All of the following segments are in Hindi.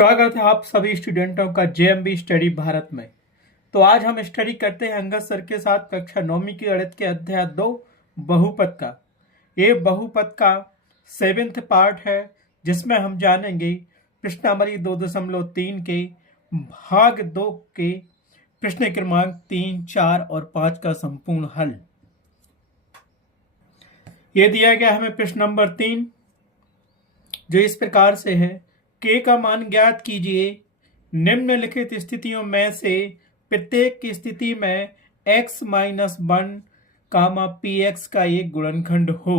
स्वागत है आप सभी स्टूडेंटों का जेएमबी स्टडी भारत में। तो आज हम स्टडी करते हैं अंगद सर के साथ कक्षा 9वीं की गणित के अध्याय 2 बहुपद का। ये बहुपद का 7th पार्ट है जिसमें हम जानेंगे प्रश्न नंबर 2.3 के भाग 2 के प्रश्न क्रमांक 3, 4 और 5 का संपूर्ण हल। ये दिया गया हमें प्रश्न नंबर 3 जो इस प्रकार से है, k का मान ज्ञात कीजिए। निम्नलिखित स्थितियों में से प्रत्येक की स्थिति में x - 1 px का एक गुणनखंड हो।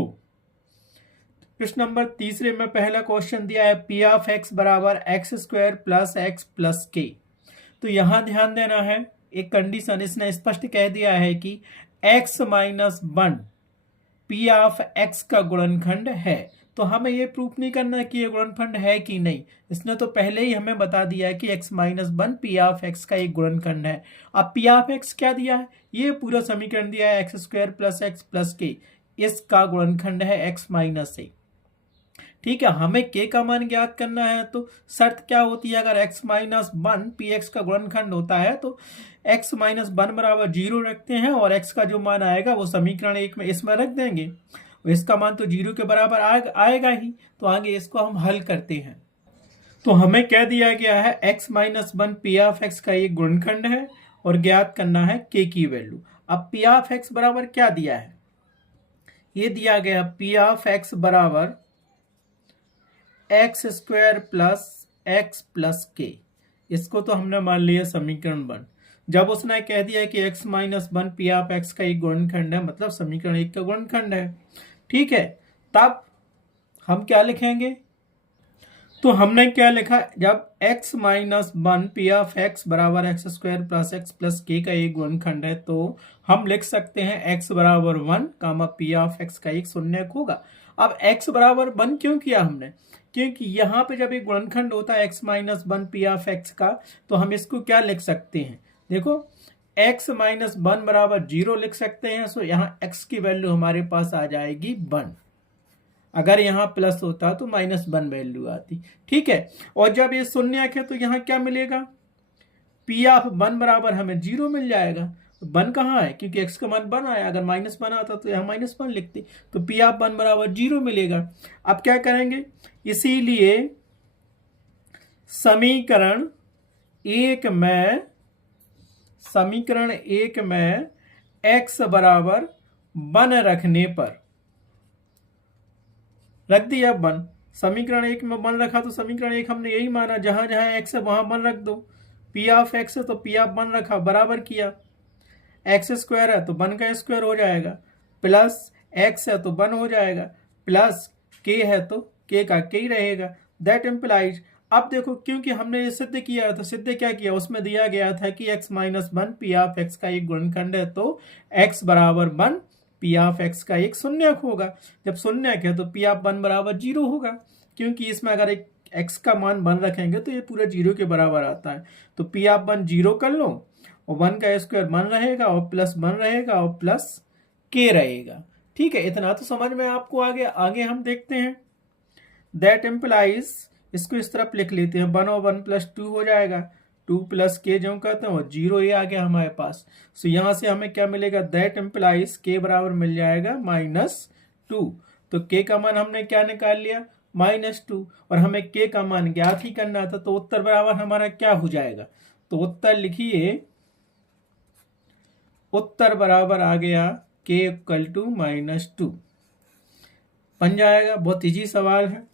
प्रश्न नंबर 3 में पहला क्वेश्चन दिया है p ऑफ x बराबर x² plus x plus k। तो यहां ध्यान देना है, एक कंडीशन इसने स्पष्ट कह दिया है कि x - 1 p ऑफ x का गुणनखंड है। तो हमें ये प्रूफ नहीं करना कि ये गुणनखंड है कि नहीं, इसने तो पहले ही हमें बता दिया है कि x - 1 p ऑफ x का एक गुणनखंड है। अब p ऑफ x क्या दिया है, ये पूरा समीकरण दिया है x² plus x plus k, इसका गुणनखंड है x माइनस a। ठीक है, हमें k का मान ज्ञात करना है तो शर्त क्या होती है, अगर x - 1 px का गुणनखंड होता है तो x - 1 बराबर 0 रखते हैं और x का जो मान आएगा वो समीकरण 1 में इसमें रख देंगे। इसका मान तो 0 के बराबर आएगा ही, तो आगे इसको हम हल करते हैं। तो हमें क्या दिया गया है, x - 1 p ऑफ x का एक गुणनखंड है और ज्ञात करना है k की वैल्यू। अब p ऑफ x बराबर क्या दिया है, ये दिया गया p ऑफ x बराबर x² plus x plus k। इसको तो हमने मान लिया समीकरण 1। जब उसने कह दिया कि x - 1 p ऑफ x का एक गुणनखंड है, मतलब समीकरण 1 का गुणनखंड है। ठीक है, तब हम क्या लिखेंगे, तो हमने क्या लिखा, जब x - 1 p ऑफ x बराबर x² plus x plus k का एक गुणनखंड है तो हम लिख सकते हैं x बराबर 1 p ऑफ x का एक शून्यक होगा। अब x बराबर 1 क्यों किया हमने, क्योंकि यहाँ पे जब एक गुणनखंड होता है x - 1 p ऑफ x का, तो हम इसको क्या लिख सकते हैं, देखो x - 1 बराबर 0 लिख सकते हैं। सो यहाँ x की वैल्यू हमारे पास आ जाएगी 1। अगर यहाँ प्लस होता तो -1 वैल्यू आती। ठीक है, और जब ये शून्यक है तो यहाँ क्या मिलेगा, p ऑफ 1 बराबर हमें 0 मिल जाएगा। 1 कहाँ है, क्योंकि x का मान 1 आया, अगर -1 आता तो यहाँ -1 लिखते, तो p ऑफ 1 बराबर 0 मिलेगा। अब क्या करेंगे, इसीलिए समीकरण 1 में x बराबर 1 रखने पर रख दिया 1। समीकरण 1 में 1 रखा तो समीकरण 1 हमने यही माना, जहां जहां x है वहां 1 रख दो। p ऑफ x है तो p ऑफ 1 रखा, बराबर किया। x² है तो 1 का स्क्वायर हो जाएगा, प्लस x है तो 1 हो जाएगा, प्लस k है तो k का k ही रहेगा। दैट इम्प्लाइज, अब देखो क्योंकि हमने ये सिद्ध किया तो सिद्ध क्या किया, उसमें दिया गया था कि x - 1 p ऑफ x का एक गुणनखंड है तो x बराबर 1 p ऑफ x का एक शून्यक होगा। जब शून्यक है तो p ऑफ 1 बराबर 0 होगा, क्योंकि इसमें अगर एक x का मान 1 रखेंगे तो ये पूरा 0 के बराबर आता है। तो p ऑफ 1 0 कर लो और 1 का स्क्वायर 1 रहेगा और प्लस 1 रहेगा और प्लस k रहेगा। ठीक है, इतना तो समझ में आपको आगे हम देखते हैं। दैट इम्प्लाइज, इसको इस तरफ लिख लेते हैं, 1 और 1 प्लस 2 हो जाएगा, 2 प्लस के जो कहते हैं वो 0 ही आ गया हमारे पास। सो यहाँ से हमें क्या मिलेगा, दैट इम्प्लाइज के बराबर मिल जाएगा -2। तो के का मान हमने क्या निकाल लिया, -2, और हमें के का मान ज्ञात ही करना था, तो उत्तर बराबर हमारा क्या हो जाएगा, तो उत्तर लिखिए, उत्तर बराबर आ गया k = -2 बन जाएगा। बहुत इजी सवाल है।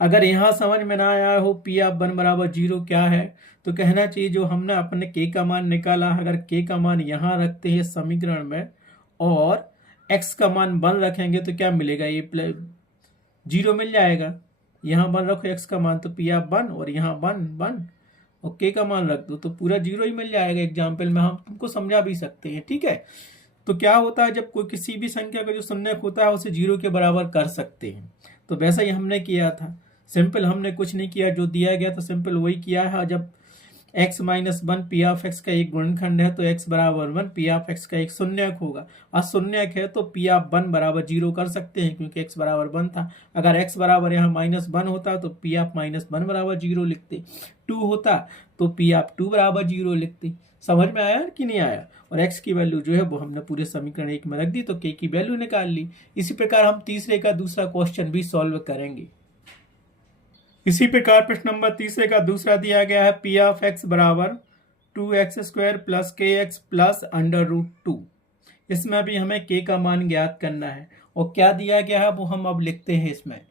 अगर यहाँ समझ में ना आया हो p ऑफ 1 बराबर 0 क्या है, तो कहना चाहिए जो हमने अपने k का मान निकाला, अगर k का मान यहाँ रखते हैं समीकरण में और x का मान 1 रखेंगे तो क्या मिलेगा, ये 0 मिल जाएगा। यहाँ 1 रखो x का मान तो p ऑफ 1 और यहाँ 1 और k का मान रख दो तो पूरा 0 ही मिल जाएगा। एग्जाम्पल में हम तुमको समझा भी सकते हैं। ठीक है, तो क्या होता है, जब कोई किसी भी संख्या का जो शून्यक होता है उसे 0 के बराबर कर सकते हैं, तो वैसा ही हमने किया था। सिंपल हमने कुछ नहीं किया, जो दिया गया था सिंपल वही किया है। जब x minus one P of x का एक गुणनखंड है तो x बराबर वन, पी ऑफ एक्स का एक शून्यक होगा। और शून्यक है तो पी ऑफ वन बराबर 0 कर सकते हैं क्योंकि x बराबर वन था। अगर x बराबर यहाँ माइनस वन होता तो पी ऑफ माइनस वन बराबर 0 लिखते, 2 होता तो पी ऑफ 2 बराबर 0 लिखते। समझ में आया कि नहीं आया? और x की वैल्यू जो है वो हमने पूरे समीकरण 1 में रख दी तो k की वैल्यू निकाल ली। इसी प्रकार हम तीसरे का दूसरा क्वेश्चन भी सॉल्व करेंगे। इसी प्रकार प्रश्न नंबर तीसरे का दूसरा दिया गया है पी ऑफ एक्स बराबर 2x² प्लस के एक्स प्लस अंडर रूट 2। इसमें भी हमें k का मान ज्ञात करना है और क्या दिया गया है वो हम अब लिखते हैं इसमें।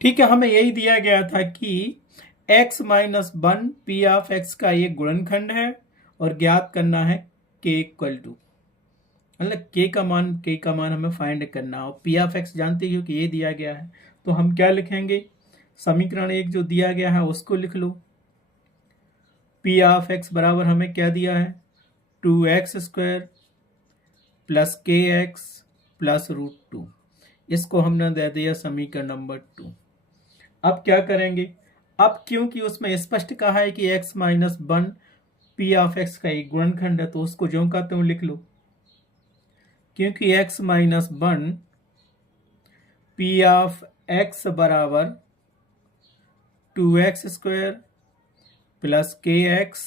ठीक है, हमें यही दिया गया था कि x minus one P of x का एक गुणनखंड है और ज्ञात करना है k इक्वल टू, मतलब k का मान हमें फाइंड करना है। और पी ऑफ एक्स जानते हो कि ये दिया गया है तो हम क्या लिखेंगे, समीकरण 1 जो दिया गया है उसको लिख लो। पी ऑफ एक्स बराबर हमें क्या दिया है 2x² प्लस के एक्स प्लस रूट 2। इसको हमने दे दिया समीकरण नंबर 2। अब क्या करेंगे, अब क्योंकि उसमें स्पष्ट कहा है कि x minus one P of x का एक गुणनखंड है तो उसको ज्यों का त्यों लिख लो। क्योंकि x minus one P of X बराबर 2x² प्लस के एक्स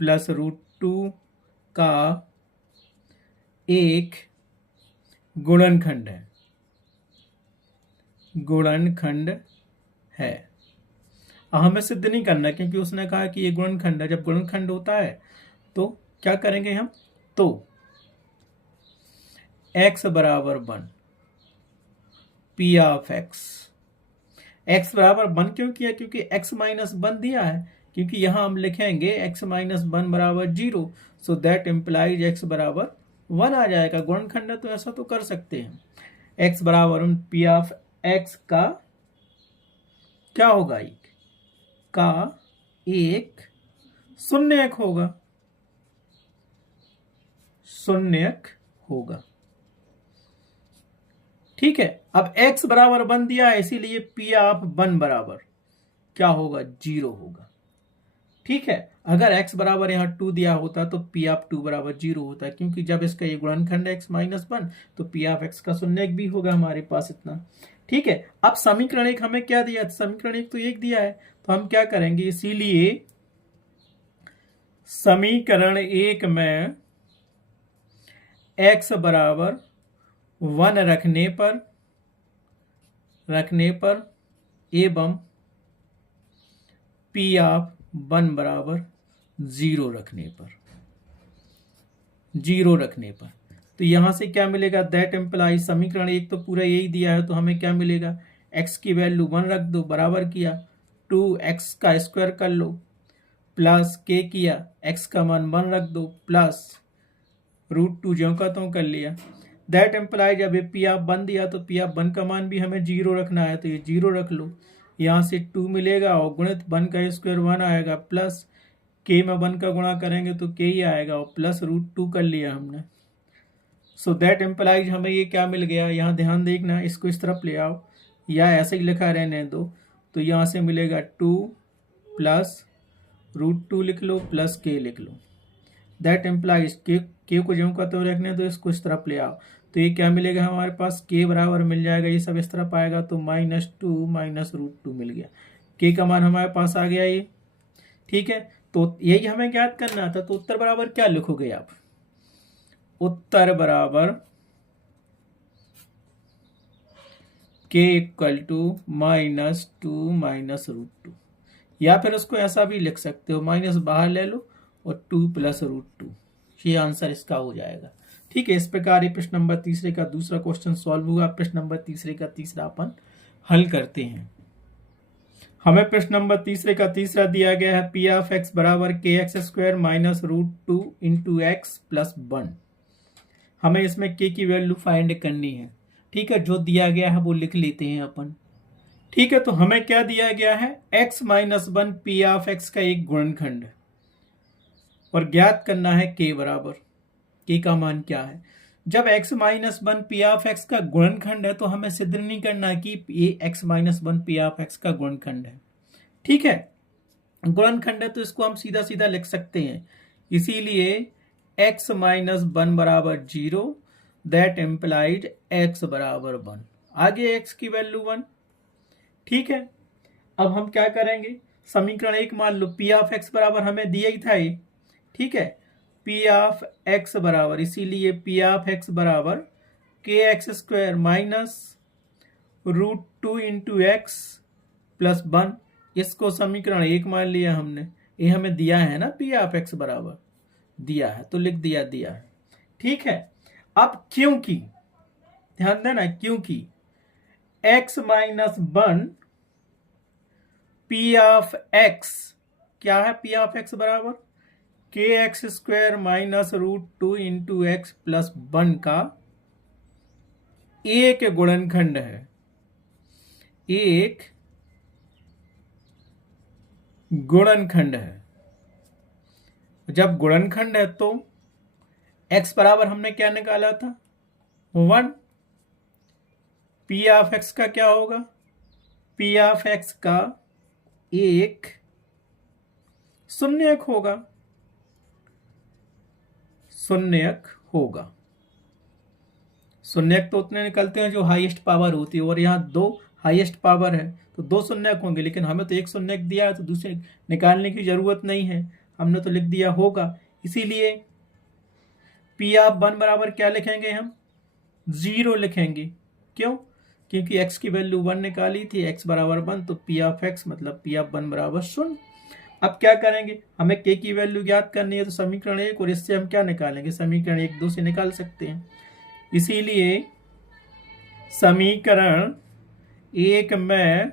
प्लस रूट 2 का एक गुणनखंड है। हमें सिद्ध नहीं करना क्योंकि उसने कहा कि ये गुणनखंड है। जब गुणनखंड होता है तो क्या करेंगे हम, तो x बराबर वन पी ऑफ एक्स बराबर वन क्यों किया, क्योंकि x माइनस वन दिया है। क्योंकि यहां हम लिखेंगे x माइनस वन बराबर 0, सो दैट इम्प्लाइज x बराबर 1 आ जाएगा। गुणनखंड है तो ऐसा तो कर सकते हैं। x बराबर पी ऑफ x का क्या होगा, एक शून्यक होगा। ठीक है, अब x बराबर 1 दिया है इसीलिए p ऑफ 1 बराबर क्या होगा, 0 होगा। ठीक है, अगर x बराबर यहाँ 2 दिया होता तो p ऑफ 2 बराबर 0 होता, क्योंकि जब इसका ये गुणनखंड है x माइनस वन तो p ऑफ x का शून्यक भी होगा हमारे पास इतना। ठीक है, अब समीकरण 1 हमें क्या दिया, समीकरण 1 तो 1 दिया है तो हम क्या करेंगे, इसीलिए समीकरण 1 में x बराबर 1 रखने पर एवं p ऑफ 1 बराबर 0 रखने पर तो यहां से क्या मिलेगा, दैट एम्प्लाई समीकरण 1 तो पूरा यही दिया है तो हमें क्या मिलेगा, x की वैल्यू 1 रख दो, बराबर किया 2x का स्क्वायर कर लो, प्लस k किया x का मान 1 रख दो, प्लस रूट 2 ज्यों का त्यों कर लिया। दैट एम्प्लाई जब ये p ऑफ 1 दिया तो p ऑफ 1 का मान भी हमें 0 रखना है तो ये 0 रख लो। यहाँ से 2 मिलेगा और गुणित 1 का स्क्वायर 1 आएगा, प्लस k में 1 का गुणा करेंगे तो k ही आएगा और प्लस रूट 2 कर लिया हमने। सो दैट एम्प्लाइज हमें ये क्या मिल गया, यहाँ ध्यान देखना, इसको इस तरफ ले आओ या ऐसे ही लिखा रहने दो। तो यहाँ से मिलेगा 2 प्लस रूट 2 लिख लो प्लस k लिख लो। दैट एम्प्लाइज k को ज्यों का त्यों रखने दो, इसको इस तरफ ले आओ तो ये क्या मिलेगा हमारे पास, k बराबर मिल जाएगा, ये सब इस तरफ आएगा तो -2 माइनस रूट 2 मिल गया। k का मान हमारे पास आ गया ये। ठीक है, तो यही हमें ज्ञात करना था। तो उत्तर बराबर क्या लिखोगे आप, उत्तर बराबर k equal to -2 minus root 2, या फिर उसको ऐसा भी लिख सकते हो, माइनस बाहर ले लो और 2 प्लस रूट 2, ये आंसर इसका हो जाएगा। ठीक है, इस प्रकार ये प्रश्न नंबर तीसरे का दूसरा क्वेश्चन सॉल्व हुआ। प्रश्न नंबर तीसरे का तीसरा अपन हल करते हैं। हमें प्रश्न नंबर तीसरे का तीसरा दिया गया है पी ऑफ एक्स बराबर kx² minus root 2 into X plus 1। हमें इसमें k की वैल्यू फाइंड करनी है। ठीक है, जो दिया गया है वो लिख लेते हैं अपन। ठीक है, तो हमें क्या दिया गया है, x minus one P of x का एक गुणनखंड और ज्ञात करना है k बराबर, k का मान क्या है। जब x minus one P of x का गुणनखंड है तो हमें सिद्ध नहीं करना कि ये x minus one P of x का गुणनखंड है। ठीक है, गुणनखंड है तो इसको हम सीधा सीधा लिख सकते हैं, इसीलिए x माइनस 1 बराबर 0, दैट इम्प्लाइड x बराबर 1। आगे x की वैल्यू 1। ठीक है, अब हम क्या करेंगे, समीकरण 1 मान लो p ऑफ x बराबर हमें दिया ही था ये। ठीक है, p ऑफ x बराबर, इसीलिए p ऑफ x बराबर के x square minus √2 into X plus 1। इसको समीकरण 1 मान लिया हमने, ये हमें दिया है ना, p ऑफ x बराबर दिया है तो लिख दिया है। ठीक है, अब क्योंकि ध्यान देना, क्योंकि x minus 1 p of x क्या है, p ऑफ x बराबर के x square minus √2 into X plus 1 का एक गुणनखंड है, एक गुणनखंड है। जब गुणनखंड है तो x बराबर हमने क्या निकाला था, 1। p ऑफ x का क्या होगा, p ऑफ x का एक शून्यक होगा, शून्यक होगा। शून्यक तो उतने निकलते हैं जो हाईएस्ट पावर होती है, और यहाँ 2 हाईएस्ट पावर है तो 2 शून्यक होंगे, लेकिन हमें तो एक शून्यक दिया है तो दूसरे निकालने की जरूरत नहीं है, हमने तो लिख दिया होगा। इसीलिए p ऑफ 1 बराबर क्या लिखेंगे हम, 0 लिखेंगे। क्यों, क्योंकि x की वैल्यू 1 निकाली थी, x बराबर 1, तो p ऑफ x मतलब p ऑफ 1 बराबर 0। अब क्या करेंगे, हमें k की वैल्यू ज्ञात करनी है, तो समीकरण 1 और इससे हम क्या निकालेंगे, समीकरण 1 2 से निकाल सकते हैं। इसीलिए समीकरण 1 में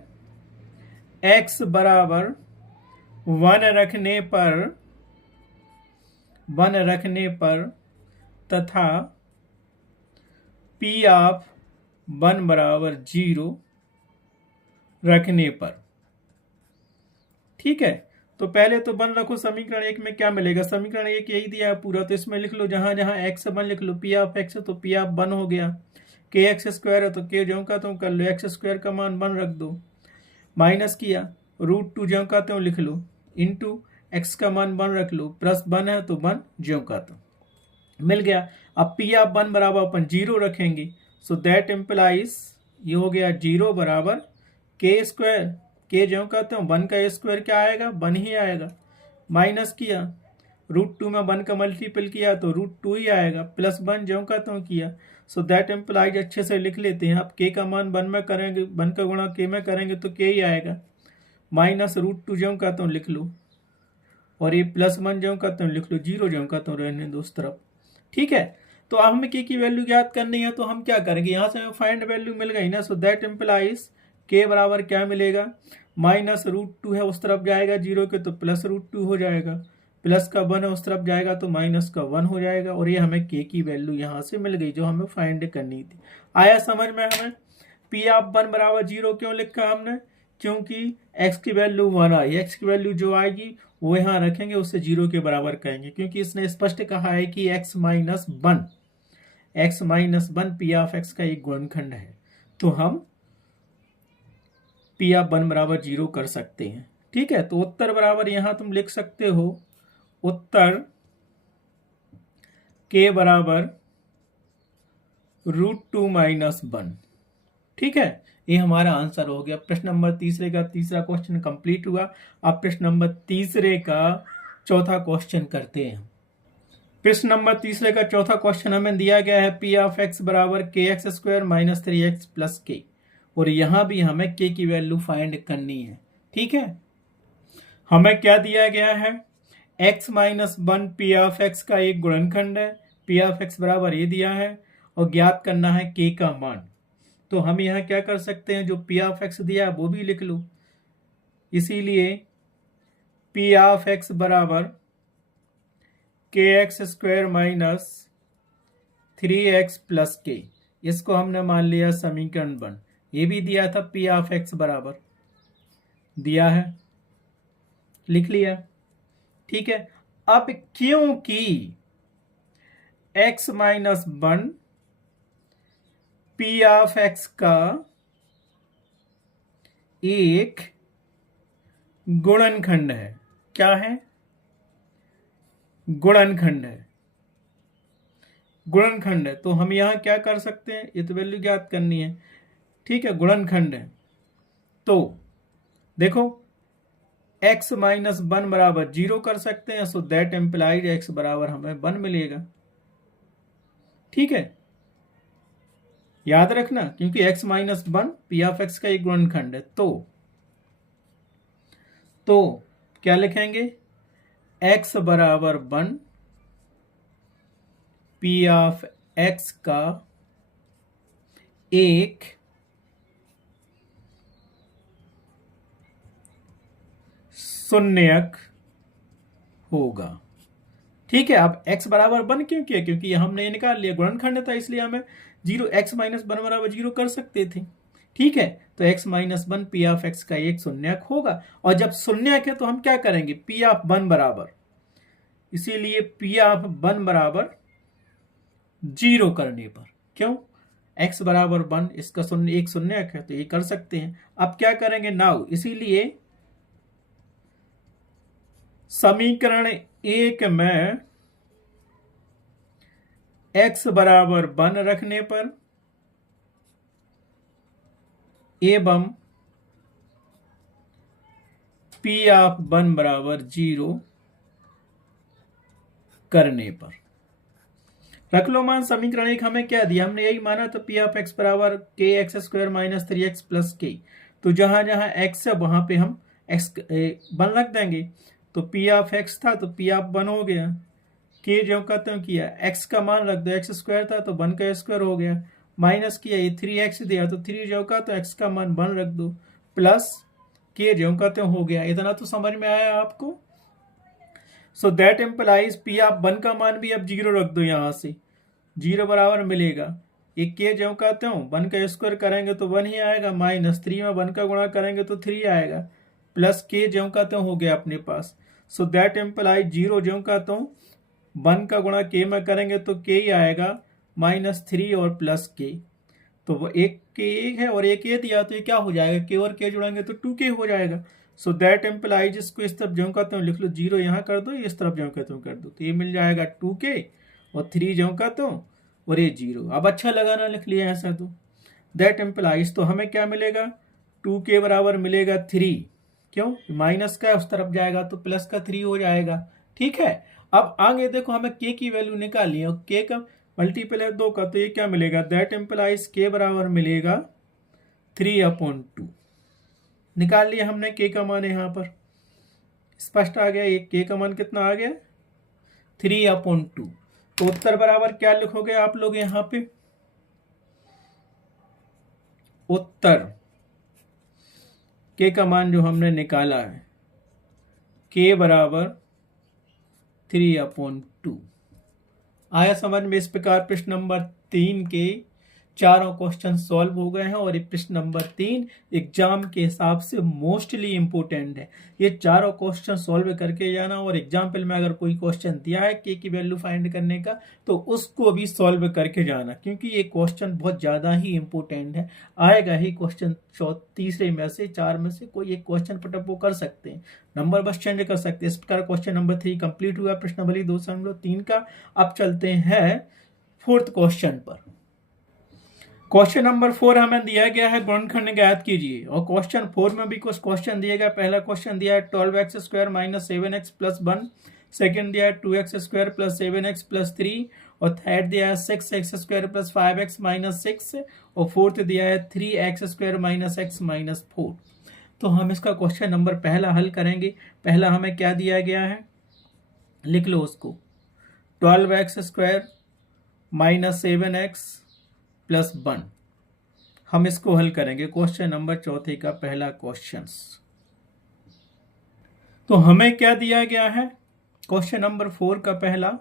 x बराबर 1 रखने पर तथा p ऑफ 1 बराबर 0 रखने पर। ठीक है, तो पहले तो 1 रखो, समीकरण 1 में क्या मिलेगा, समीकरण 1 यही दिया है पूरा, तो इसमें लिख लो, जहां जहां x 1 लिख लो, p ऑफ x है तो p ऑफ 1 हो गया, के एक्स स्क्वायर है तो के जो का तुम कर लो, एक्स स्क्वायर का मान 1 रख दो, माइनस किया √2 जो का तुम लिख लो, इंटू एक्स का मान 1 रख लो, प्लस 1 है तो 1 जो का तुम मिल गया। अब p ऑफ 1 बराबर अपन 0 रखेंगे, सो दैट इम्प्लाइज ये हो गया 0 बराबर के स्क्वायर, के जो कहते हैं 1 का स्क्वायर क्या आएगा, 1 ही आएगा, माइनस किया √2 में 1 का मल्टीपल किया तो √2 ही आएगा, प्लस 1 जो कहते हैं किया, सो दैट इम्प्लाइज अच्छे से लिख लेते हैं। अब के का मान 1 में करेंगे, 1 का गुणा के में करेंगे तो के ही आएगा, माइनस √2 जो कहते हैं लिख लो, और ये प्लस 1 जो कहते हैं लिख लो, 0 जो कहते हैं रहने दो उस तरफ। ठीक है, तो अब हमें के की वैल्यू ज्ञात करनी है, तो हम क्या करेंगे, यहां से हमें फाइंड वैल्यू मिल गई ना, सो दैट इम्प्लाइज के बराबर क्या मिलेगा, माइनस √2 है उस तरफ जाएगा 0 के तो प्लस √2 हो जाएगा, प्लस का 1 है उस तरफ जाएगा तो माइनस का 1 हो जाएगा, और ये हमें के की वैल्यू यहां से मिल गई जो हमें फाइंड करनी थी। आया समझ में हमें, p ऑफ 1 बराबर 0 क्यों लिखा हमने, क्योंकि x की वैल्यू 1 आई, x की वैल्यू जो आएगी वो यहाँ रखेंगे, उससे 0 के बराबर कहेंगे, क्योंकि इसने स्पष्ट कहा है कि x minus 1 p of x का एक गुणनखंड है, तो हम p ऑफ 1 बराबर 0 कर सकते हैं। ठीक है, तो उत्तर बराबर यहां तुम लिख सकते हो, उत्तर k बराबर √2 माइनस 1। ठीक है, ये हमारा आंसर हो गया। प्रश्न नंबर 3 का तीसरा क्वेश्चन कंप्लीट हुआ। अब प्रश्न नंबर 3 का चौथा क्वेश्चन करते हैं। प्रश्न नंबर 3 का चौथा क्वेश्चन हमें दिया गया है, p ऑफ x बराबर के x square minus 3x plus के, और यहां भी हमें k की वैल्यू फाइंड करनी है। ठीक है, हमें क्या दिया गया है, x minus 1 p of x का एक गुणनखंड है, p ऑफ x बराबर ये दिया है, और ज्ञात करना है k का मान। तो हम यहाँ क्या कर सकते हैं, जो p ऑफ x दिया है वो भी लिख लो, इसीलिए p ऑफ x बराबर के x square minus 3x plus के, इसको हमने मान लिया समीकरण 1। ये भी दिया था p ऑफ x बराबर दिया है, लिख लिया। ठीक है, अब क्योंकि x minus 1 p of x का एक गुणनखंड है, क्या है? गुणनखंड है, गुणनखंड है। तो हम यहाँ क्या कर सकते हैं, ये तो वैल्यू ज्ञात करनी है, ठीक है, गुणनखंड है। तो देखो x माइनस 1 बराबर 0 कर सकते हैं, सो दैट एम्प्लाइज x बराबर हमें 1 मिलेगा, ठीक है, याद रखना, क्योंकि x minus 1 P of x का एक गुणनखंड है। तो क्या लिखेंगे, x बराबर 1 पी ऑफ एक्स का एक शून्यक होगा, ठीक है। अब x बराबर 1 क्यों किया, क्योंकि हमने ये निकाल लिया, गुणनखंड था, इसलिए हमें 0 x माइनस 1 बराबर 0 कर सकते थे, ठीक है। तो x minus 1 P of x का एक शून्यक होगा, और जब शून्यक है तो हम क्या करेंगे, पी ऑफ 1 बराबर, इसीलिए पी ऑफ 1 बराबर 0 करने पर, क्यों, x बराबर 1, इसका शून्य एक शून्यक है, तो ये कर सकते हैं। अब क्या करेंगे नाउ, इसीलिए समीकरण 1 में x बराबर 1 रखने पर एवं p ऑफ 1 बराबर 0 करने पर, रख लो मान। समीकरण 1 हमें क्या दिया, हमने यही माना, तो p ऑफ x बराबर k x square minus 3x plus k, तो जहां जहां x है वहां पे हम x 1 रख देंगे, तो p ऑफ x था तो p ऑफ 1 हो गया, k जो का त्यों किया, x का मान रख दो, एक्स स्क्वायर था तो 1 का स्क्वायर हो गया, माइनस किया, ये 3x दिया तो 3 जो का तो x का मान 1 रख दो, प्लस k जो का त्यों हो गया। इतना तो समझ में आया आपको। So that employees p of 1 का मान भी अब 0 रख दो, यहां से 0 बराबर मिलेगा, ये k जो का त्यों 1 का स्क्वायर करेंगे तो 1 ही आएगा, माइनस 3 में 1 का गुणा करेंगे तो 3 आएगा, प्लस k जो का त्यों हो गया अपने पास। सो दैट एम्प्लाइज 0 जो का त्यों 1 का गुणा k में करेंगे तो k ही आएगा, माइनस 3 और प्लस k, तो वो एक k एक है और एक ये दिया, तो ये क्या हो जाएगा, k और k जुड़ेंगे तो 2k हो जाएगा। सो दैट एम्प्लाइज, इसको इस तरफ जो का त्यों लिख लो, 0 यहाँ कर दो, इस तरफ जो का त्यों कर दो, तो ये मिल जाएगा 2k और 3 जो का त्यों और ये 0। अब अच्छा लगाना लिख लिया ऐसा, तो दैट एम्प्लाइज, तो हमें क्या मिलेगा, 2k बराबर मिलेगा 3, क्यों, माइनस का उस तरफ जाएगा तो प्लस का 3 हो जाएगा, ठीक है। अब आगे देखो, हमें k की वैल्यू निकालनी है, और k का मल्टीपल है 2 का, तो ये क्या मिलेगा, दैट एम्प्लाइज k बराबर मिलेगा 3/2, निकाल लिया हमने k का मान, यहाँ पर स्पष्ट आ गया, ये k का मान कितना आ गया, 3/2। तो उत्तर बराबर क्या लिखोगे आप लोग यहाँ पे, उत्तर k का मान जो हमने निकाला है, k बराबर 3/2 आया समझ में। इस प्रकार प्रश्न नंबर 3 के चारों क्वेश्चन सॉल्व हो गए हैं, और ये प्रश्न नंबर 3 एग्जाम के हिसाब से मोस्टली इंपोर्टेंट है। ये चारों क्वेश्चन सॉल्व करके जाना, और एग्जाम्पल में अगर कोई क्वेश्चन दिया है के की वैल्यू फाइंड करने का, तो उसको भी सॉल्व करके जाना, क्योंकि ये क्वेश्चन बहुत ज़्यादा ही इंपोर्टेंट है। आएगा ही क्वेश्चन, तीसरे में से 4 में से कोई एक क्वेश्चन पुटअप वो कर सकते हैं, नंबर बस चेंज कर सकते हैं। इस प्रकार क्वेश्चन नंबर 3 कंप्लीट हुआ, प्रश्नावली 2/3 का। अब चलते हैं 4th क्वेश्चन पर। क्वेश्चन नंबर 4 हमें दिया गया है, गुणनखंड ज्ञात कीजिए, और क्वेश्चन 4 में भी कुछ क्वेश्चन दिया गया। पहला क्वेश्चन दिया है 12x square minus 7x plus 1, second दिया है 2x square plus 7x plus 3, और थर्ड दिया है 6x square plus 5x minus 6, और फोर्थ दिया है 3x square minus x minus 4। तो हम इसका क्वेश्चन नंबर पहला हल करेंगे। पहला हमें क्या दिया गया है, लिख लो उसको, 12x square minus 7x plus 1, हम इसको हल करेंगे। क्वेश्चन नंबर 4 का पहला क्वेश्चन। तो हमें क्या दिया गया है, क्वेश्चन नंबर 4 का पहला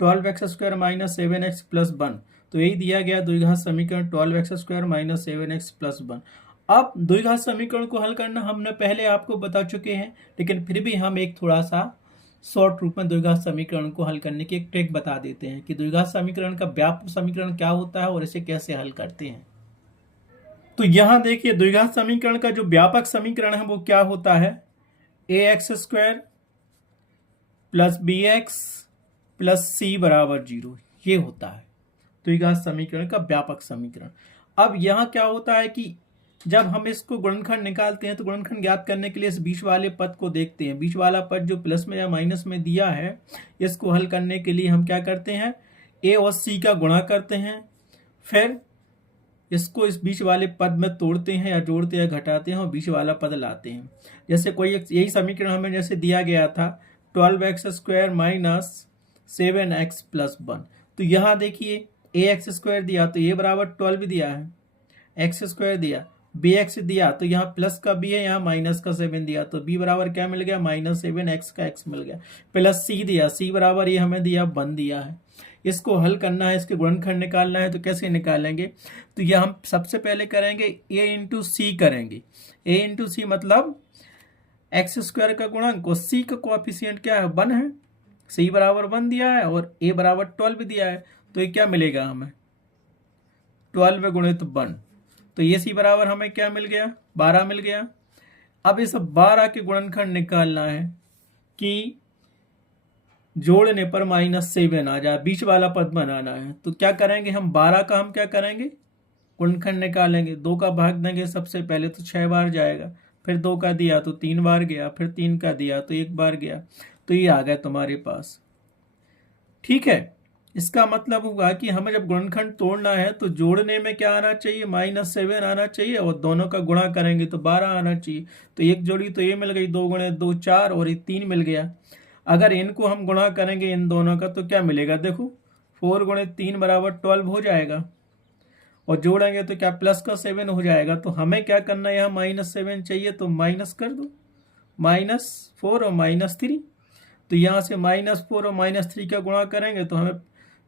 12x square minus 7x plus 1, तो यही दिया गया द्विघात समीकरण 12x square minus 7x plus 1। अब द्विघात समीकरण को हल करना हमने पहले आपको बता चुके हैं, लेकिन फिर भी हम एक थोड़ा सा शॉर्ट रूप में द्विघात समीकरण को हल करने की एक ट्रिक बता देते हैं कि द्विघात समीकरण का व्यापक समीकरण क्या होता है और इसे कैसे हल करते हैं। तो यहां देखिए, द्विघात समीकरण का जो व्यापक समीकरण है वो क्या होता है, ax square plus B x plus C बराबर 0, ये होता है द्विघात समीकरण का व्यापक समीकरण। अब यहाँ क्या होता है कि जब हम इसको गुणनखंड निकालते हैं तो गुणनखंड ज्ञात करने के लिए इस बीच वाले पद को देखते हैं। बीच वाला पद जो प्लस में या माइनस में दिया है, इसको हल करने के लिए हम क्या करते हैं, ए और सी का गुणा करते हैं, फिर इसको इस बीच वाले पद में तोड़ते हैं या जोड़ते हैं, घटाते हैं और बीच वाला पद लाते हैं। जैसे कोई यही समीकरण हमें जैसे दिया गया था 12x² माइनस 7x प्लस 1। तो यहाँ देखिए ax² दिया तो a बराबर 12 दिया है, x² दिया, bx दिया तो यहाँ प्लस का b है, यहाँ माइनस का 7 दिया तो b बराबर क्या मिल गया, -7 x का x मिल गया, प्लस c दिया, c बराबर ये हमें दिया 1 दिया है। इसको हल करना है, इसके गुणनखंड निकालना है, तो कैसे निकालेंगे, तो यह हम सबसे पहले करेंगे a इंटू सी करेंगे। a इंटू सी मतलब x² का गुणक और c का कोएफिशिएंट क्या है, 1 है, c बराबर 1 दिया है और a बराबर 12 दिया है, तो ये क्या मिलेगा हमें 12 गुणित 1, तो ये c बराबर हमें क्या मिल गया, 12 मिल गया। अब इस 12 के गुणनखंड निकालना है कि जोड़ने पर -7 आ जाए, बीच वाला पद बनाना है। तो क्या करेंगे हम, 12 का हम क्या करेंगे, गुणनखंड निकालेंगे, 2 का भाग देंगे सबसे पहले तो 6 बार जाएगा, फिर 2 का दिया तो 3 बार गया, फिर 3 का दिया तो 1 बार गया, तो ये आ गया तुम्हारे पास। ठीक है, इसका मतलब होगा कि हमें जब गुणनखंड तोड़ना है तो जोड़ने में क्या आना चाहिए, -7 आना चाहिए और दोनों का गुणा करेंगे तो 12 आना चाहिए। तो एक जोड़ी तो ये मिल गई, 2 गुणे 2 4 और ये 3 मिल गया। अगर इनको हम गुणा करेंगे इन दोनों का तो क्या मिलेगा, देखो 4 गुणे 3 बराबर 12 हो जाएगा और जोड़ेंगे तो क्या प्लस का 7 हो जाएगा। तो हमें क्या करना है, यहाँ -7 चाहिए तो माइनस कर दो, -4 और -3, तो यहाँ से -4 और -3 का गुणा करेंगे तो हमें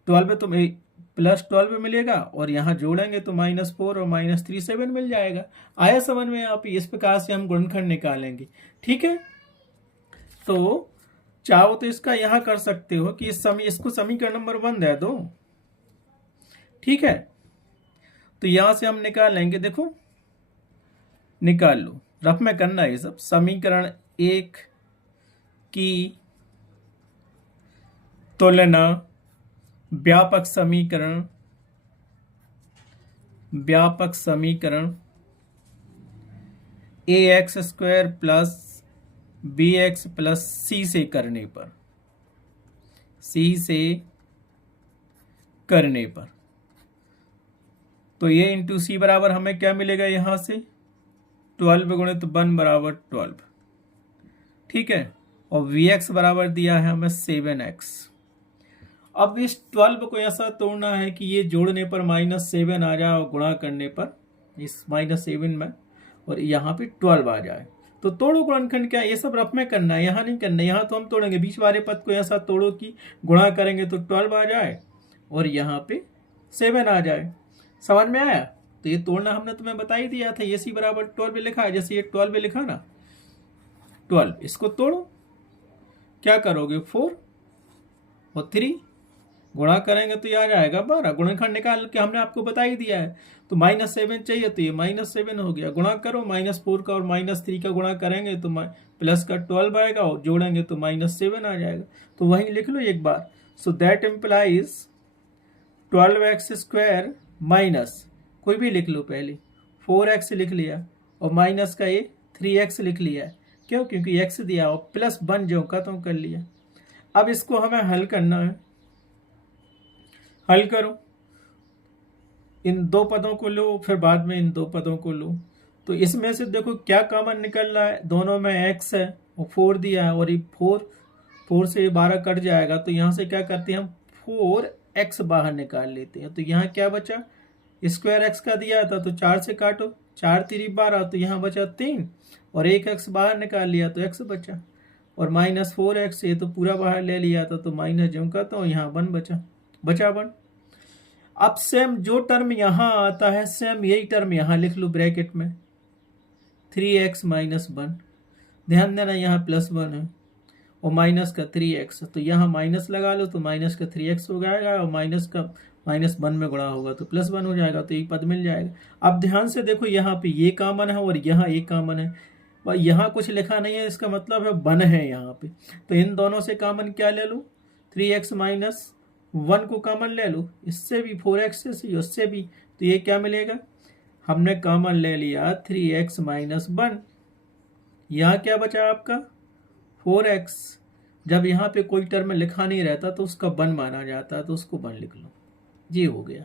12 तो +12 मिलेगा और यहाँ जोड़ेंगे तो -4 और -3 7 मिल जाएगा। आया समझ में, आप इस प्रकार से हम गुणनखंड निकालेंगे। ठीक है, तो चाहो तो इसका यहाँ कर सकते हो कि इसको समीकरण नंबर 1 दे दो। ठीक है, तो यहां से हम निकालेंगे, देखो निकाल लो, रफ में करना है ये सब। समीकरण 1 की तुलना व्यापक समीकरण ax² plus bx plus c से करने पर, तो ये इंटू सी बराबर हमें क्या मिलेगा, यहां से 12 गुणित 1 बराबर 12। ठीक है, और vx बराबर दिया है हमें 7x। अब इस 12 को ऐसा तोड़ना है कि ये जोड़ने पर -7 आ जाए और गुणा करने पर इस -7 में और यहाँ पे 12 आ जाए। तो तोड़ो गुणनखंड, क्या ये सब रफ में करना है, यहाँ नहीं करना है। यहाँ तो हम तोड़ेंगे, बीच वाले पद को ऐसा तोड़ो कि गुणा करेंगे तो 12 आ जाए और यहाँ पे 7 आ जाए। समझ में आया, तो ये तोड़ना हमने तुम्हें बता ही दिया था। ये सी बराबर 12 लिखा है, जैसे ये 12 लिखा ना, 12, इसको तोड़ो, क्या करोगे 4 और 3 गुणा करेंगे तो ये आ जाएगा 12। गुणनखंड निकाल के हमने आपको बता ही दिया है। तो -7 चाहिए तो ये -7 हो गया, गुणा करो, -4 का और -3 का गुणा करेंगे तो प्लस का 12 आएगा और जोड़ेंगे तो -7 आ जाएगा। तो वहीं लिख लो एक बार। So that implies 12x² minus, कोई भी लिख लो, पहले 4x लिख लिया और माइनस का ये 3x लिख लिया। क्यों, क्योंकि x दिया और प्लस 1 जो खत्म कर लिया। अब इसको हमें हल करना है, हल करो, इन 2 पदों को लो फिर बाद में इन 2 पदों को लो। तो इसमें से देखो क्या कॉमन निकल रहा है, दोनों में x है और 4 दिया है और ये 4 से 12 कट जाएगा। तो यहाँ से क्या करते हैं हम, 4x बाहर निकाल लेते हैं। तो यहाँ क्या बचा, स्क्वायर x का दिया था तो 4 से काटो, 4 3 12, तो यहाँ बचा 3 और 1x बाहर निकाल लिया तो x बचा और -4x ये तो पूरा बाहर ले लिया था तो माइनस जो का तो यहाँ 1 बचा 1। अब सेम जो टर्म यहाँ आता है सेम यही टर्म यहाँ लिख लो ब्रैकेट में, 3x - 1। ध्यान देना यहाँ +1 है और माइनस का 3x, तो यहाँ माइनस लगा लो तो माइनस का 3x हो जाएगा और -1 में गुणा होगा तो +1 हो जाएगा, तो एक पद मिल जाएगा। अब ध्यान से देखो यहाँ पे ये कॉमन है और यहाँ ये कॉमन है। और यहाँ कुछ लिखा नहीं है, इसका मतलब है 1 है यहाँ पे। तो इन दोनों से कॉमन क्या ले लो, 3x माइनस 1 को कॉमन ले लो, इससे भी 4x से उससे भी, तो ये क्या मिलेगा, हमने कॉमन ले लिया 3x माइनस 1। यहाँ क्या बचा आपका 4x। जब यहाँ पे कोई टर्म लिखा नहीं रहता तो उसका 1 माना जाता है, तो उसको 1 लिख लो। ये हो गया,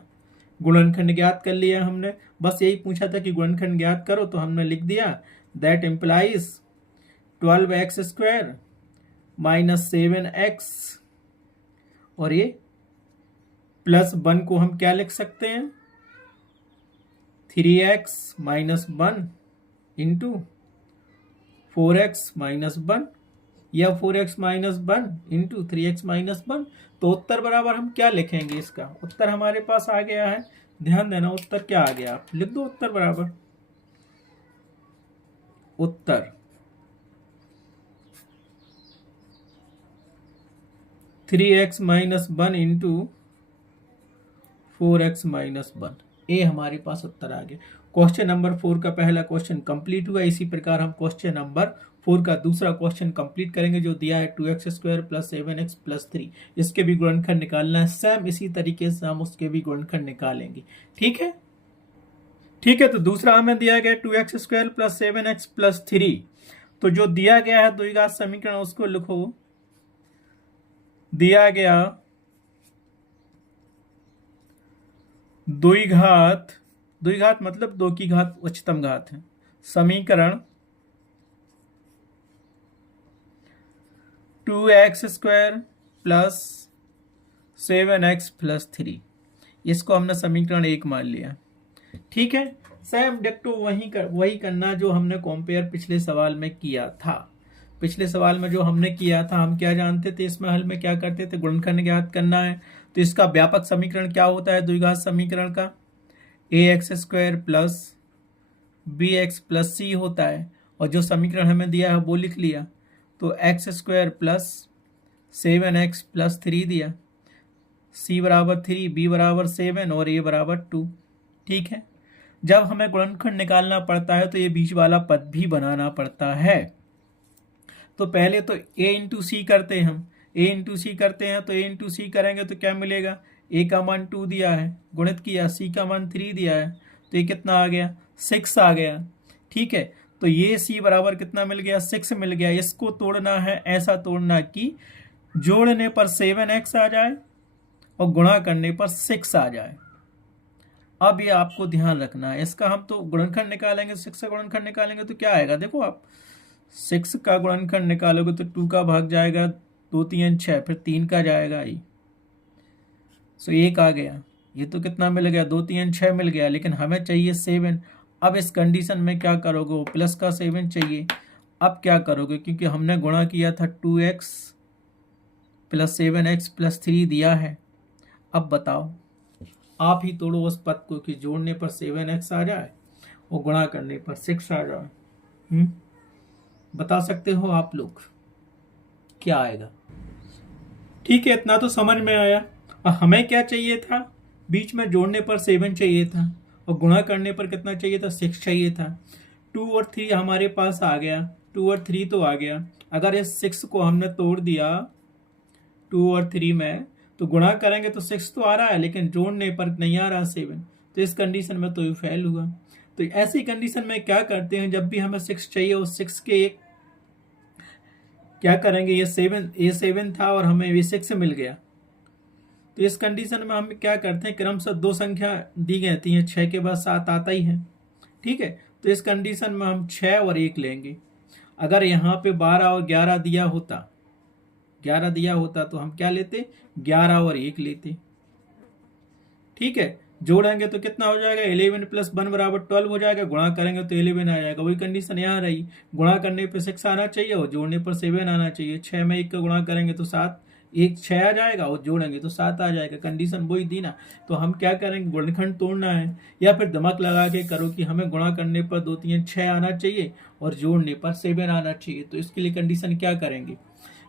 गुणनखंड ज्ञात कर लिया हमने। बस यही पूछा था कि गुणनखंड ज्ञात करो, तो हमने लिख दिया that implies 12x square minus 7x, और ये प्लस 1 को हम क्या लिख सकते हैं, 3x minus 1 into 4x minus 1, या 4x minus 1 into 3x minus 1। तो उत्तर बराबर हम क्या लिखेंगे, इसका उत्तर हमारे पास आ गया है। ध्यान देना, उत्तर क्या आ गया, आप लिख दो उत्तर बराबर, उत्तर 3x minus 1 into 4x minus 1। ये हमारे पास उत्तर आ गया। क्वेश्चन नंबर 4 का पहला क्वेश्चन कंप्लीट हुआ। इसी प्रकार हम क्वेश्चन नंबर 4 का दूसरा क्वेश्चन कंप्लीट करेंगे, जो दिया है 2x square plus 7x plus 3। इसके भी गुणनखंड निकालना है, सेम इसी तरीके से हम उसके भी गुणनखंड निकालेंगे। ठीक है, ठीक है। तो दूसरा हमें दिया गया 2x square plus 7x plus 3। तो जो दिया गया है द्विघात समीकरण, उसको लिखो। दिया गया द्विघात, द्विघात मतलब 2 की घात उच्चतम घात है, समीकरण 2x square plus 7x plus 3। इसको हमने समीकरण 1 मान लिया। ठीक है, सेम डिक्टो वही करना जो हमने कंपेयर पिछले सवाल में किया था। पिछले सवाल में जो हमने किया था, हम क्या जानते थे, इसमें हल में क्या करते थे, गुणनखंड ज्ञात करना है। तो इसका व्यापक समीकरण क्या होता है द्विघात समीकरण का, ax square plus bx plus c होता है। और जो समीकरण हमें दिया है वो लिख लिया। तो x square plus 7x plus 3 दिया, c बराबर 3, b बराबर 7 और a बराबर 2। ठीक है, जब हमें गुणनखंड निकालना पड़ता है तो ये बीच वाला पद भी बनाना पड़ता है। तो पहले तो a इंटू सी करते हैं हम, a इंटू सी करते हैं। तो a इंटू सी करेंगे तो क्या मिलेगा, a का मान 2 दिया है, गुणित किया, c का मान 3 दिया है, तो ये कितना आ गया, 6 आ गया। ठीक है, तो ये c बराबर कितना मिल गया, 6 मिल गया। इसको तोड़ना है, ऐसा तोड़ना कि जोड़ने पर 7x आ जाए और गुणा करने पर 6 आ जाए। अब ये आपको ध्यान रखना है, इसका हम तो गुणनखंड निकालेंगे, 6 का गुणनखंड निकालेंगे तो क्या आएगा, देखो आप 6 का गुणनखंड निकालोगे तो 2 का भाग जाएगा, 2 3 6, फिर 3 का जाएगा ये, सो 1 आ गया। ये तो कितना मिल गया, 2 3 6 मिल गया, लेकिन हमें चाहिए 7। अब इस कंडीशन में क्या करोगे, वो प्लस का 7 चाहिए। अब क्या करोगे, क्योंकि हमने गुणा किया था 2x प्लस 7x प्लस 3 दिया है। अब बताओ, आप ही तोड़ो उस पद को कि जोड़ने पर 7x आ जाए और गुणा करने पर 6 आ जाए। बता सकते हो आप लोग क्या आएगा। ठीक है, इतना तो समझ में आया। और हमें क्या चाहिए था, बीच में जोड़ने पर 7 चाहिए था और गुणा करने पर कितना चाहिए था, 6 चाहिए था। 2 और 3 हमारे पास आ गया, 2 और 3 तो आ गया। अगर इस 6 को हमने तोड़ दिया 2 और 3 में, तो गुणा करेंगे तो 6 तो आ रहा है, लेकिन जोड़ने पर नहीं आ रहा 7। तो इस कंडीशन में तो ये फेल हुआ। तो ऐसी कंडीशन में क्या करते हैं, जब भी हमें 6 चाहिए, उस 6 के एक क्या करेंगे, ये 7 था और हमें ये 6 मिल गया। तो इस कंडीशन में हम क्या करते हैं, क्रमशः 2 संख्या दी गई हैं, 6 के बाद 7 आता ही है। ठीक है, तो इस कंडीशन में हम 6 और 1 लेंगे। अगर यहाँ पे 12 और 11 दिया होता, 11 दिया होता तो हम क्या लेते, 11 और 1 लेते। ठीक है, जोड़ेंगे तो कितना हो जाएगा, 11 प्लस 1 बराबर 12 हो जाएगा। गुणा करेंगे तो 11 आ जाएगा। वही कंडीशन यहाँ रही, गुणा करने पे 6 आना चाहिए और जोड़ने पर 7 आना चाहिए। 6 में 1 का गुणा करेंगे तो 7, 1 6 आ जाएगा और जोड़ेंगे तो 7 आ जाएगा। कंडीशन वही दी ना। तो हम क्या करेंगे, गुणनखंड तोड़ना है, या फिर दिमाग लगा के करो कि हमें गुणा करने पर 2 3 6 आना चाहिए और जोड़ने पर 7 आना चाहिए। तो इसके लिए कंडीशन क्या करेंगे,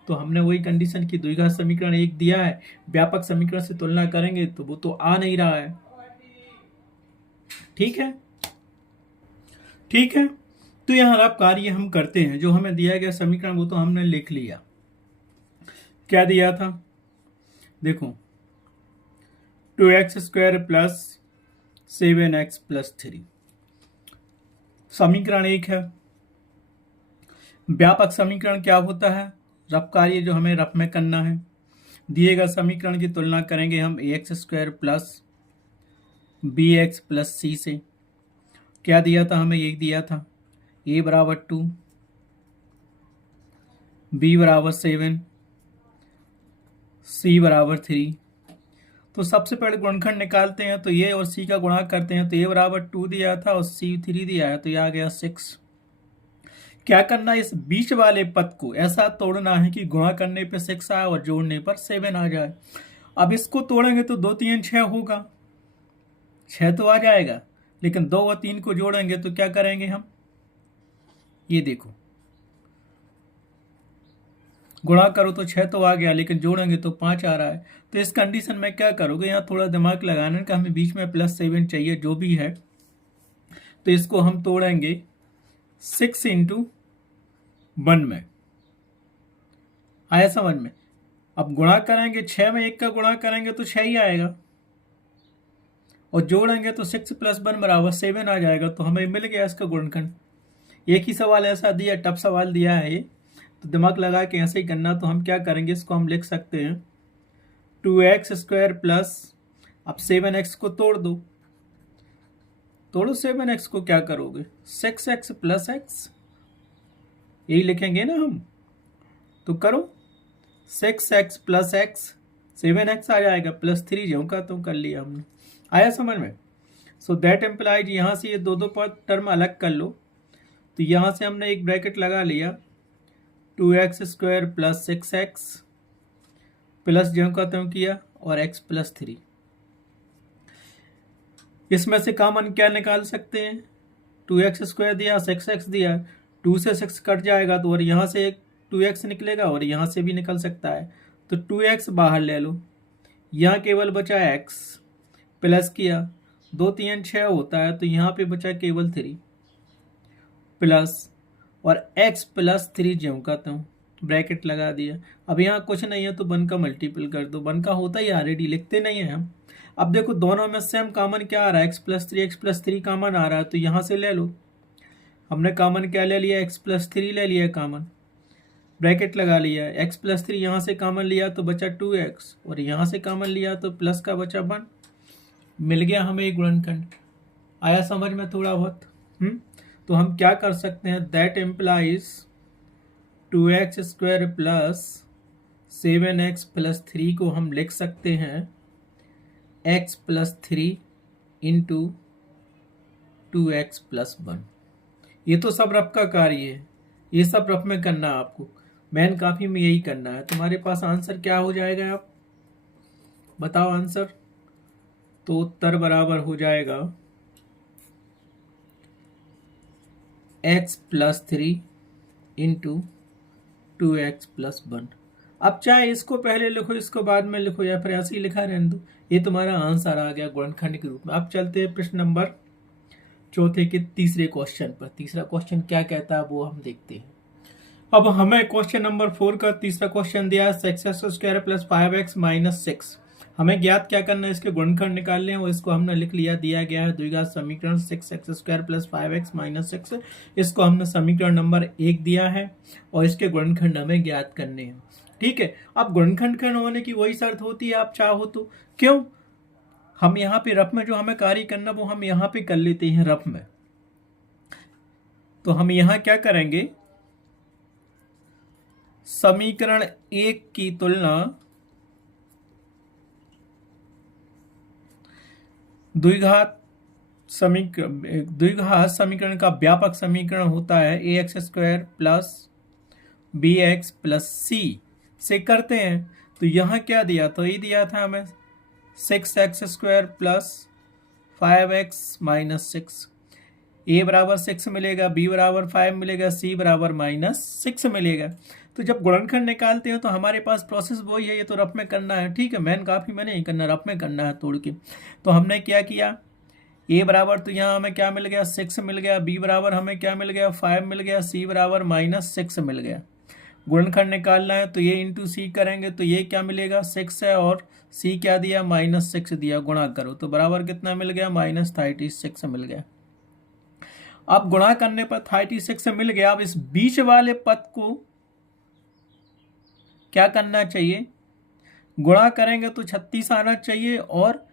तो हमने वही कंडीशन की द्विघात समीकरण 1 दिया है, व्यापक समीकरण से तुलना करेंगे तो वो तो आ नहीं रहा है। ठीक है, ठीक है। तो यहाँ रफ कार्य हम करते हैं। जो हमें दिया गया समीकरण वो तो हमने लिख लिया। क्या दिया था, देखो 2x² प्लस 7x प्लस 3 समीकरण 1 है। व्यापक समीकरण क्या होता है, रफ कार्य जो हमें रफ में करना है। दिए गए समीकरण की तुलना करेंगे हम ax² plus bx plus c से। क्या दिया था हमें, एक दिया था a बराबर 2, b बराबर 7, c बराबर 3। तो सबसे पहले गुणनखंड निकालते हैं, तो ये और c का गुणा करते हैं। तो a बराबर 2 दिया था और c 3 दिया है, तो ये आ गया 6। क्या करना है, इस बीच वाले पद को ऐसा तोड़ना है कि गुणा करने पे 6 आए और जोड़ने पर 7 आ जाए। अब इसको तोड़ेंगे तो 2 3 6 होगा, 6 तो आ जाएगा, लेकिन 2 और 3 को जोड़ेंगे तो क्या करेंगे हम, ये देखो गुणा करो तो 6 तो आ गया, लेकिन जोड़ेंगे तो 5 आ रहा है। तो इस कंडीशन में क्या करोगे, यहाँ थोड़ा दिमाग लगाने का, हमें बीच में +7 चाहिए जो भी है। तो इसको हम तोड़ेंगे 6 × 1 में, आया समझ में। अब गुणा करेंगे 6 में 1 का गुणा करेंगे तो 6 ही आएगा, और जोड़ेंगे तो 6 + 1 बराबर 7 आ जाएगा। तो हमें मिल गया इसका गुणनखंड। एक ही सवाल ऐसा दिया, टफ सवाल दिया है ये, तो दिमाग लगा के ऐसे ही करना। तो हम क्या करेंगे, इसको हम लिख सकते हैं 2x² प्लस, अब 7x को तोड़ दो, तोड़ो 7x को, क्या करोगे 6x प्लस x, यही लिखेंगे ना हम। तो करो 6x प्लस x, 7x आ जाएगा, +3 जो का तो कर लिया हमने। आया समझ में। सो दैट एम्प्लाइज, यहाँ से ये दो पद टर्म अलग कर लो। तो यहाँ से हमने एक ब्रैकेट लगा लिया, 2x² प्लस 6x प्लस जो का त्यों किया और x प्लस 3। इसमें से कॉमन क्या निकाल सकते हैं, 2x² दिया 6x दिया, 2 से 6 कट जाएगा तो और यहाँ से एक 2x निकलेगा और यहाँ से भी निकल सकता है। तो 2x बाहर ले लो, यहाँ केवल बचा x, प्लस किया 2 3 6 होता है, तो यहाँ पे बचा केवल 3 प्लस और x प्लस 3 ज्यों का त्यों ब्रैकेट लगा दिया। अब यहाँ कुछ नहीं है तो 1 का मल्टीपल कर दो, 1 का होता ही ऑलरेडी, लिखते नहीं है हम। अब देखो दोनों में सेम कॉमन क्या आ रहा है, x प्लस 3 कॉमन आ रहा है, तो यहाँ से ले लो। हमने कॉमन क्या ले लिया, x प्लस 3 ले लिया कॉमन, ब्रैकेट लगा लिया। x प्लस 3 यहाँ से कॉमन लिया तो बचा 2x, और यहाँ से कॉमन लिया तो प्लस का बचा 1। मिल गया हमें एक गुणनखंड। आया समझ में थोड़ा बहुत। तो हम क्या कर सकते हैं, that employees 2x² plus 7x plus 3 को हम लिख सकते हैं x plus 3 into 2x plus 1। ये तो सब रफ का कार्य है, ये सब रफ में करना है आपको, मैन काफी में यही करना है। तुम्हारे पास आंसर क्या हो जाएगा, आप बताओ आंसर। तो उत्तर बराबर हो जाएगा x plus 3 into 2x plus 1। अब चाहे इसको पहले लिखो इसको बाद में लिखो, या फिर ऐसे ही लिखा रहने दो, ये तुम्हारा आंसर आ गया गुणनखंड के रूप में। अब चलते हैं प्रश्न नंबर 4 के तीसरे क्वेश्चन पर। तीसरा क्वेश्चन क्या कहता है वो हम देखते हैं। अब हमें क्वेश्चन नंबर 4 का तीसरा क्वेश्चन दिया है, 6x² प्लस 5x माइनस 6। हमें ज्ञात क्या करना है, इसके गुणनखंड निकालने हैं, और इसको हमने लिख लिया, दिया गया है द्विघात समीकरण 6x² प्लस 5x माइनस 6। इसको हमने समीकरण नंबर 1 दिया है और इसके गुणनखंड हमें ज्ञात करने हैं। ठीक है, अब गुणनखंड होने की वही शर्त होती है आप चाहो तो, क्यों, हम यहाँ पे रफ में जो हमें कार्य करना वो हम यहाँ पे कर लेते हैं रफ में। तो हम यहाँ क्या करेंगे, समीकरण 1 की तुलना द्विघात समीकरण का व्यापक समीकरण होता है ax² plus bx plus c से करते हैं। तो यहाँ क्या दिया, तो ये दिया था हमें 6x² plus 5x minus 6। a बराबर 6 मिलेगा, b बराबर 5 मिलेगा, c बराबर -6 मिलेगा। तो जब गुणनखंड निकालते हैं तो हमारे पास प्रोसेस वही है, ये तो रफ में करना है। ठीक है, मैन काफी में नहीं करना, रफ में करना है तोड़ के। तो हमने क्या किया, ए बराबर तो यहाँ हमें क्या मिल गया 6 मिल गया, बी बराबर हमें क्या मिल गया 5 मिल गया, सी बराबर -6 मिल गया। गुणनखंड निकालना है तो ये इंटू सी करेंगे तो ये क्या मिलेगा 6 है और सी क्या दिया -6 दिया, गुणा करो तो बराबर कितना मिल गया -36 मिल गया। अब गुणा करने पर 36 मिल गया। अब इस बीच वाले पद को क्या करना चाहिए, गुणा करेंगे तो 36 आना चाहिए और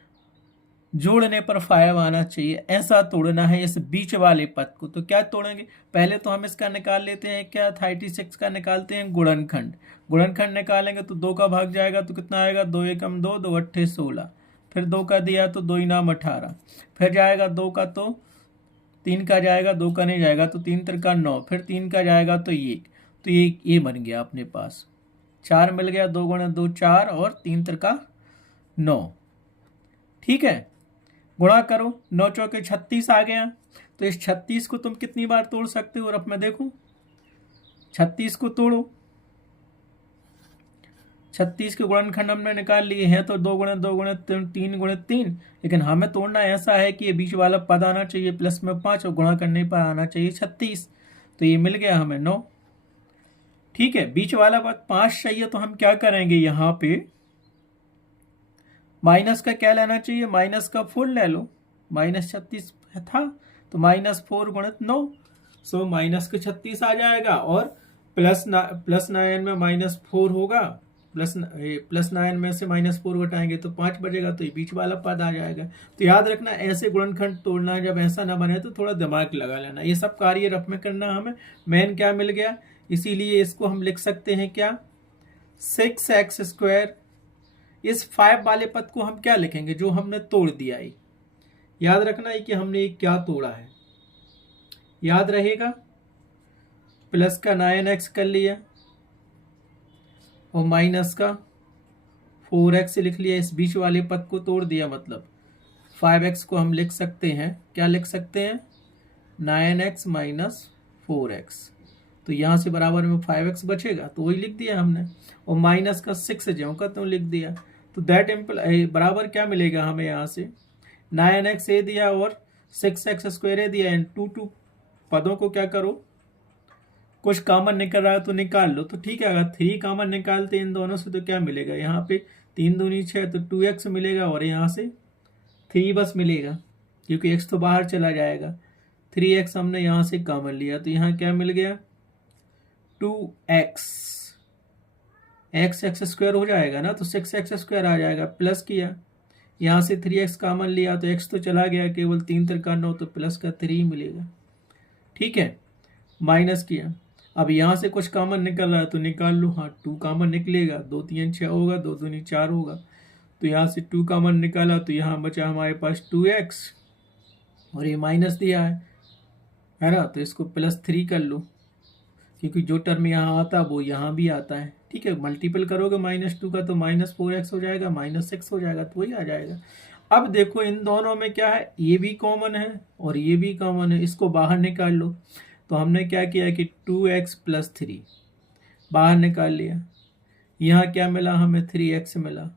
जोड़ने पर 5 आना चाहिए, ऐसा तोड़ना है इस बीच वाले पद को। तो क्या तोड़ेंगे, पहले तो हम इसका निकाल लेते हैं, क्या 36 का निकालते हैं गुणनखंड। गुणनखंड निकालेंगे तो 2 का भाग जाएगा तो कितना आएगा 2 एकम 2, 2 अट्ठे 16, फिर 2 का दिया तो 2 इनाम 18, फिर जाएगा 2 का तो 3 का जाएगा, 2 का नहीं जाएगा तो 3 तिरका 9, फिर 3 का जाएगा तो 1, तो ये बन गया अपने पास 4 मिल गया, 2 गुणे 2 4 और 3 तिरका 9। ठीक है, गुणा करो, 9 चौके 36 आ गया। तो इस 36 को तुम कितनी बार तोड़ सकते हो, और अब मैं देखूं 36 को तोड़ो। 36 के गुणनखंड हमने निकाल लिए हैं तो 2 गुणे 2 गुणे 3 गुणे 3, लेकिन हमें तोड़ना ऐसा है कि ये बीच वाला पद आना चाहिए प्लस में 5 और गुणा करने पर आना चाहिए 36, तो ये मिल गया हमें 9। ठीक है, बीच वाला पद 5 चाहिए तो हम क्या करेंगे, यहाँ पे माइनस का क्या लेना चाहिए, माइनस का 4 ले लो, -36 था तो -4 गुणित 9, सो माइनस के 36 आ जाएगा और प्लस 9 में -4 होगा, प्लस 9 में से -4 घटाएंगे तो 5 बचेगा, तो ये बीच वाला पद आ जाएगा। तो याद रखना ऐसे गुणनखंड तोड़ना है, जब ऐसा ना बने तो थोड़ा दिमाग लगा लेना। ये सब कार्य रफ में करना हमें। मेन क्या मिल गया, इसीलिए इसको हम लिख सकते हैं क्या 6x²। इस 5 वाले पद को हम क्या लिखेंगे, जो हमने तोड़ दिया है। याद रखना है कि हमने क्या तोड़ा है, याद रहेगा। प्लस का 9x कर लिया और माइनस का 4x लिख लिया, इस बीच वाले पद को तोड़ दिया, मतलब 5x को हम लिख सकते हैं, क्या लिख सकते हैं 9x - 4x, तो यहां से बराबर में 5x बचेगा, तो वही लिख दिया हमने, और माइनस का 6 ज्यों का तो लिख दिया। तो दैट बराबर क्या मिलेगा हमें, यहाँ से 9x ए दिया और 6x² ए दिया, एंड 2 पदों को क्या करो, कुछ कॉमन निकल रहा है तो निकाल लो। तो ठीक है, अगर 3 कॉमन निकालते इन दोनों से तो क्या मिलेगा, यहाँ पे 3 दूनी 6 तो 2x मिलेगा, और यहाँ से 3 बस मिलेगा क्योंकि x तो बाहर चला जाएगा। 3x हमने यहाँ से कॉमन लिया तो यहाँ क्या मिल गया 2x, x² हो जाएगा ना, तो 6x² आ जाएगा, प्लस किया, यहाँ से 3x कॉमन लिया तो x तो चला गया, केवल 3 तिरका 9, तो प्लस का 3 मिलेगा। ठीक है, माइनस किया, अब यहाँ से कुछ कॉमन निकल रहा है तो निकाल लो। हाँ, 2 कॉमन निकलेगा, 2 3 6 होगा, 2 दूनी 4 होगा, तो यहाँ से 2 कॉमन निकाला तो यहाँ बचा हमारे पास 2x, और ये माइनस दिया है ना, तो इसको +3 कर लो, क्योंकि जो टर्म यहाँ आता है वो यहाँ भी आता है। ठीक है, मल्टीपल करोगे -2 का तो -4x हो जाएगा, -6 हो जाएगा, तो वही आ जाएगा। अब देखो इन दोनों में क्या है, ये भी कॉमन है और ये भी कॉमन है, इसको बाहर निकाल लो। तो हमने क्या किया कि 2x + 3 बाहर निकाल लिया, यहाँ क्या मिला हमें 3x मिला,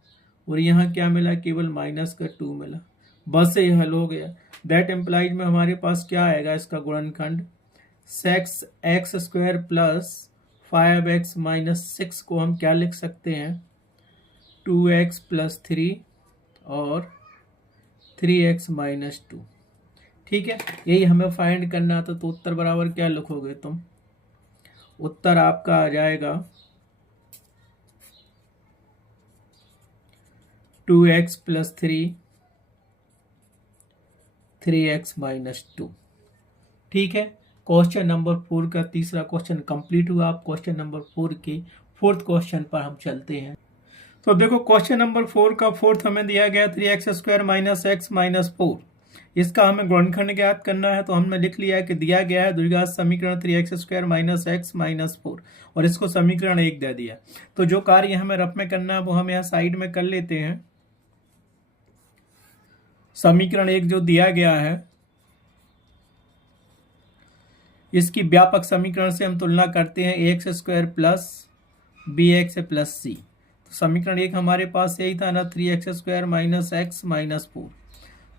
और यहाँ क्या मिला केवल -2 मिला, बस ये हल हो गया। दैट एम्प्लाइज में हमारे पास क्या आएगा, इसका गुणनखंड 6x² + 5x - 6 को हम क्या लिख सकते हैं 2x + 3 और 3x - 2। ठीक है, यही हमें फाइंड करना था। तो उत्तर बराबर क्या लिखोगे तुम, उत्तर आपका आ जाएगा 2x + 3 3x - 2। ठीक है, क्वेश्चन नंबर 4 का तीसरा क्वेश्चन कंप्लीट हुआ। आप क्वेश्चन नंबर 4 के 4th क्वेश्चन पर हम चलते हैं। तो देखो क्वेश्चन नंबर 4 का 4th हमें दिया गया 3x² - x - 4। इसका हमें गुणनखंड ज्ञात करना है। तो हमने लिख लिया है कि दिया गया है द्विघात समीकरण 3x² - x - 4, और इसको समीकरण 1 दे दिया। तो जो कार्य हमें रफ में करना है वो हम यहाँ साइड में कर लेते हैं। समीकरण 1 जो दिया गया है, इसकी व्यापक समीकरण से हम तुलना करते हैं ax² + bx + c। तो समीकरण 1 हमारे पास यही था ना, 3x² - x - 4।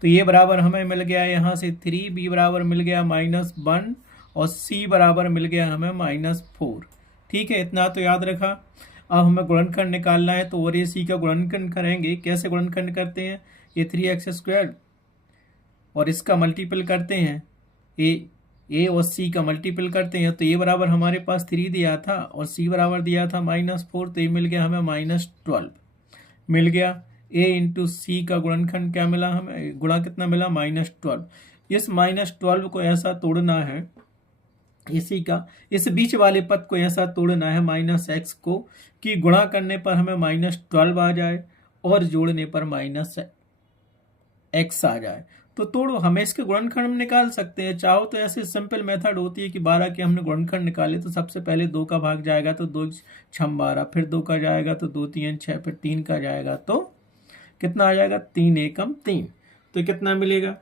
तो ये बराबर हमें मिल गया यहाँ से 3, बी बराबर मिल गया -1 और सी बराबर मिल गया हमें -4। ठीक है, इतना तो याद रखा। अब हमें गुणनखंड निकालना है, तो और ये सी का गुणनखंड करेंगे। कैसे गुणनखंड करते हैं? ये 3x² और इसका मल्टीपल करते हैं, ए और सी का मल्टीपल करते हैं। तो ये बराबर हमारे पास 3 दिया था और सी बराबर दिया था -4, तो ये मिल गया हमें -12 मिल गया। ए इंटू सी का गुणनखंड क्या मिला हमें? गुणा कितना मिला? -12। इस -12 को ऐसा तोड़ना है, इसी का इस बीच वाले पद को ऐसा तोड़ना है -x को, कि गुणा करने पर हमें -12 आ जाए और जोड़ने पर -x आ जाए। तो तोड़ो, हमें इसके गुणनखंड में निकाल सकते हैं। चाहो तो ऐसे सिंपल मेथड होती है कि 12 के हमने गुणनखंड निकाले, तो सबसे पहले 2 का भाग जाएगा तो 2 छम 12, फिर 2 का जाएगा तो 2 3 6, फिर 3 का जाएगा तो कितना आ जाएगा? 3 एकम 3। तो कितना मिलेगा?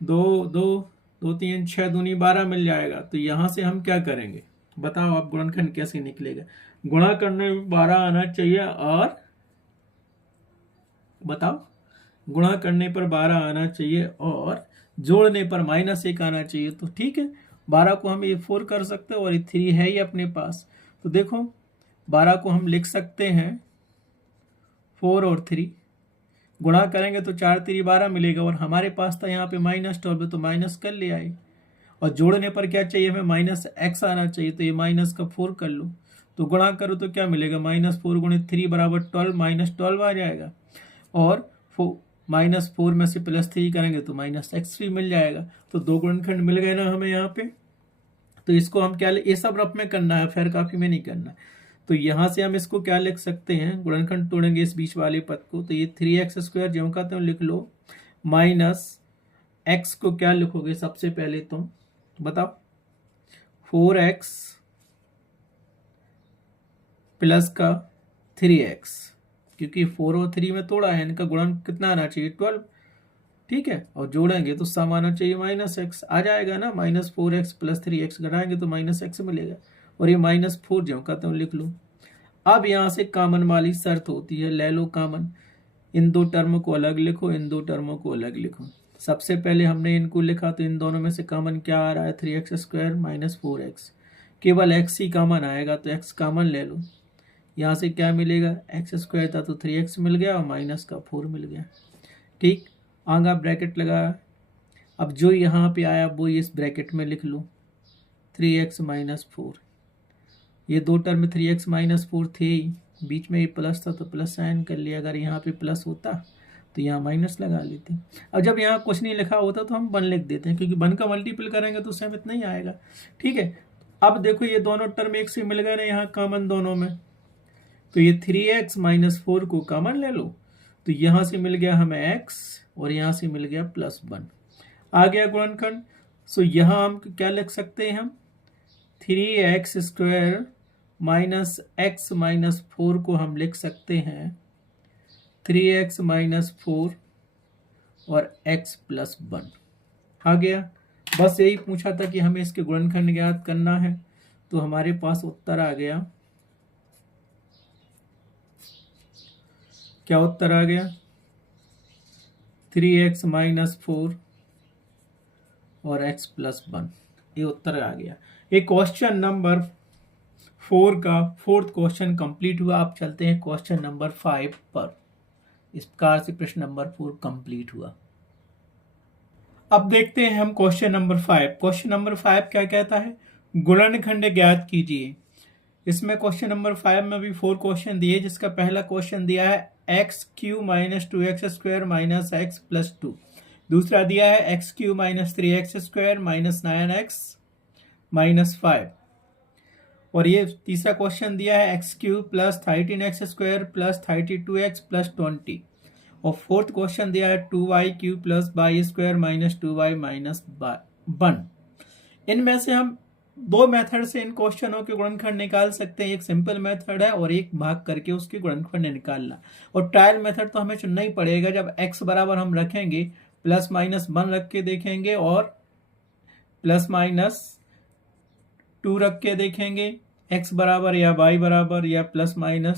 2 3 6 दूनी 12 मिल जाएगा। तो यहाँ से हम क्या करेंगे बताओ? आप गुणनखंड कैसे निकलेगा? गुणा करने में 12 आना चाहिए, और बताओ, गुणा करने पर 12 आना चाहिए और जोड़ने पर -1 आना चाहिए। तो ठीक है, 12 को हम ये 4 कर सकते हैं और ये 3 है ही अपने पास। तो देखो 12 को हम लिख सकते हैं 4 और 3, गुणा करेंगे तो 4 3 12 मिलेगा, और हमारे पास था यहाँ पे -12, तो माइनस कर ले आए। और जोड़ने पर क्या चाहिए हमें? -x आना चाहिए, तो ये माइनस का 4 कर लो। तो गुणा करो तो क्या मिलेगा? -4 गुणित 3 बराबर 12, -12 आ जाएगा। और -4 में से +3 करेंगे तो -x3 मिल जाएगा। तो 2 गुणनखंड मिल गए ना हमें यहाँ पे। तो इसको हम क्या ये सब रफ में करना है, फेर काफी में नहीं करना। तो यहाँ से हम इसको क्या लिख सकते हैं? गुणनखंड तोड़ेंगे इस बीच वाले पद को, तो ये 3x² जो का तुम लिख लो, -x को क्या लिखोगे सबसे पहले तुम बताओ? 4x प्लस का 3x, क्योंकि 4 और 3 में तोड़ा है, इनका गुणन कितना आना चाहिए? 12। ठीक है, और जोड़ेंगे तो सम आना चाहिए -x आ जाएगा ना। -4x + 3x घटाएंगे तो -x मिलेगा, और ये -4 जो का तुम लिख लो। अब यहाँ से कॉमन वाली शर्त होती है, ले लो कॉमन। इन 2 टर्म को अलग लिखो, इन 2 टर्मों को अलग लिखो। सबसे पहले हमने इनको लिखा, तो इन दोनों में से कॉमन क्या आ रहा है? 3x² - 4x। केवल x ही कॉमन आएगा, तो x कॉमन ले लो। यहाँ से क्या मिलेगा? x² था तो 3x मिल गया और माइनस का 4 मिल गया। ठीक, आगा ब्रैकेट लगाया। अब जो यहाँ पे आया वो इस ब्रैकेट में लिख लो, 3x - 4। ये 2 टर्म 3x - 4 थे ही, बीच में ये प्लस था तो प्लस साइन कर लिया। अगर यहाँ पे प्लस होता तो यहाँ माइनस लगा लेते। अब जब यहाँ कुछ नहीं लिखा होता तो हम 1 लिख देते हैं, क्योंकि 1 का मल्टीपल करेंगे तो समित नहीं आएगा। ठीक है, अब देखो ये दोनों टर्म एक से मिल गए ना यहाँ कॉमन दोनों में, तो ये 3x - 4 को कॉमन ले लो। तो यहाँ से मिल गया हमें x और यहाँ से मिल गया +1, आ गया गुणनखंड। सो यहाँ हम क्या लिख सकते हैं? हम 3x² - x - 4 को हम लिख सकते हैं 3x - 4 और x + 1 आ गया। बस यही पूछा था कि हमें इसके गुणनखंड ज्ञात करना है, तो हमारे पास उत्तर आ गया। क्या उत्तर आ गया? 3x - 4 और x + 1, ये उत्तर आ गया। ये क्वेश्चन नंबर 4 का 4th क्वेश्चन कंप्लीट हुआ। आप चलते हैं क्वेश्चन नंबर 5 पर। इस प्रकार से प्रश्न नंबर 4 कंप्लीट हुआ। अब देखते हैं हम क्वेश्चन नंबर 5। क्वेश्चन नंबर 5 क्या कहता है? गुणनखंड ज्ञात कीजिए। इसमें क्वेश्चन नंबर 5 में भी 4 क्वेश्चन दिए, जिसका पहला क्वेश्चन दिया है x³ - 2x² - x + 2। दूसरा दिया है x³ - 3x² - 9x - 5। और ये तीसरा क्वेश्चन दिया है x³ + 13x² + 32x + 20। और फोर्थ क्वेश्चन दिया है 2y³ + y² - 2y - 1। इनमें से हम 2 मेथड से इन क्वेश्चनों के गुणनखंड निकाल सकते हैं। एक सिंपल मेथड है और एक भाग करके उसके गुणनखंड निकालना। और ट्रायल मेथड तो हमें चुनना ही पड़ेगा। जब x बराबर हम रखेंगे, +-1 रख के देखेंगे और +-2 रख के देखेंगे, x बराबर या y बराबर या +-3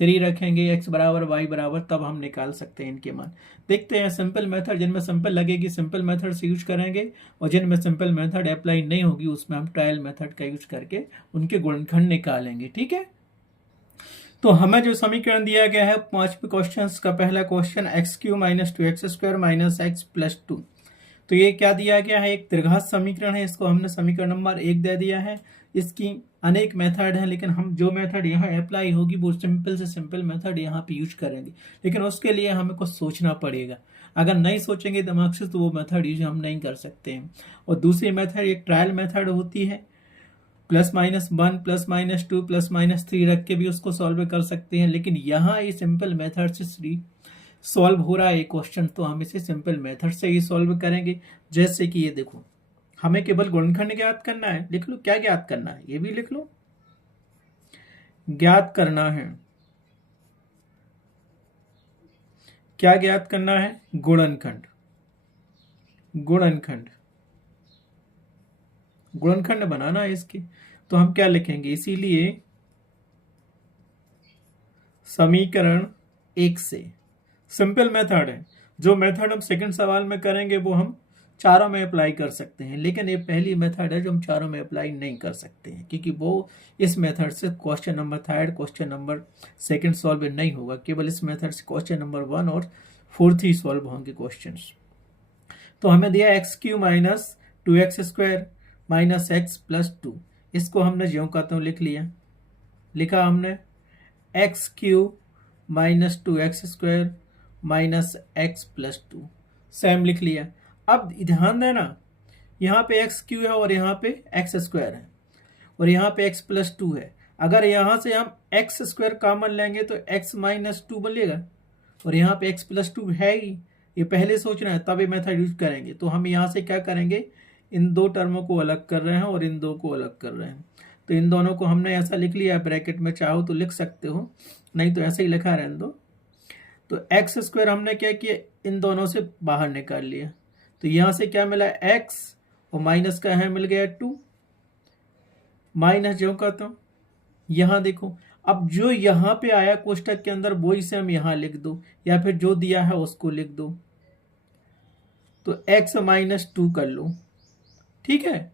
3 रखेंगे, x बराबर y बराबर, तब हम निकाल सकते हैं इनके मान। देखते हैं सिंपल मेथड, जिनमें सिंपल लगेगी सिंपल मेथड से यूज करेंगे, और जिनमें सिंपल मेथड अप्लाई नहीं होगी उसमें हम ट्रायल मेथड का यूज करके उनके गुणनखंड निकालेंगे। ठीक है, तो हमें जो समीकरण दिया गया है 5 क्वेश्चन का पहला क्वेश्चन x³ - 2x² - x + 2, तो ये क्या दिया गया है, एक त्रिघात समीकरण है, इसको हमने समीकरण नंबर 1 दे दिया है। इसकी अनेक मेथड हैं, लेकिन हम जो मेथड यहाँ अप्लाई होगी वो सिंपल से सिंपल मेथड यहाँ पे यूज करेंगे, लेकिन उसके लिए हमें कुछ सोचना पड़ेगा। अगर नहीं सोचेंगे दिमाग से तो वो मेथड यूज हम नहीं कर सकते हैं। और दूसरी मेथड एक ट्रायल मेथड होती है, +-1 +-2 +-3 रख के भी उसको सॉल्व कर सकते हैं, लेकिन यहाँ ये सिंपल मेथड से सॉल्व हो रहा है क्वेश्चन, तो हम इसे सिंपल मेथड से ही सॉल्व करेंगे। जैसे कि ये देखो, हमें केवल गुणनखंड ज्ञात करना है, लिख लो क्या ज्ञात करना है, ये भी लिख लो, ज्ञात करना है, क्या ज्ञात करना है, गुणनखंड। गुणनखंड गुणनखंड बनाना है इसके, तो हम क्या लिखेंगे, इसीलिए समीकरण 1 से सिंपल मेथड है। जो मेथड हम सेकंड सवाल में करेंगे वो हम चारों में अप्लाई कर सकते हैं, लेकिन ये पहली मेथड है जो हम चारों में अप्लाई नहीं कर सकते हैं, क्योंकि वो इस मेथड से question number 3, question number 2 solve नहीं होगा, केवल इस मेथड से क्वेश्चन नंबर 1 और 4 ही सॉल्व होंगे क्वेश्चन। तो हमें दिया x³ - 2x² - x + 2, इसको हमने ज्यों का त्यों लिख लिया, लिखा हमने x³ - 2x² - x + 2, सेम लिख लिया। अब ध्यान देना, यहाँ पे x³ है और यहाँ पे x² है और यहाँ पे x + 2 है। अगर यहाँ से हम x² कॉमन लेंगे तो x - 2 बनेगा, और यहाँ पे x + 2 है ही, ये पहले सोचना है तब ये मेथड यूज करेंगे। तो हम यहाँ से क्या करेंगे, इन दो टर्मों को अलग कर रहे हैं और इन दो को अलग कर रहे हैं, तो इन दोनों को हमने ऐसा लिख लिया, ब्रैकेट में चाहो तो लिख सकते हो, नहीं तो ऐसे ही लिखा रहने दो। तो x² हमने क्या किया, इन दोनों से बाहर निकाल लिया, तो यहाँ से क्या मिला, x और माइनस का है मिल गया 2, माइनस जो कहता हूँ यहाँ देखो, अब जो यहाँ पे आया कोष्टक के अंदर वही से हम यहाँ लिख दो, या फिर जो दिया है उसको लिख दो, तो x - 2 कर लो। ठीक है,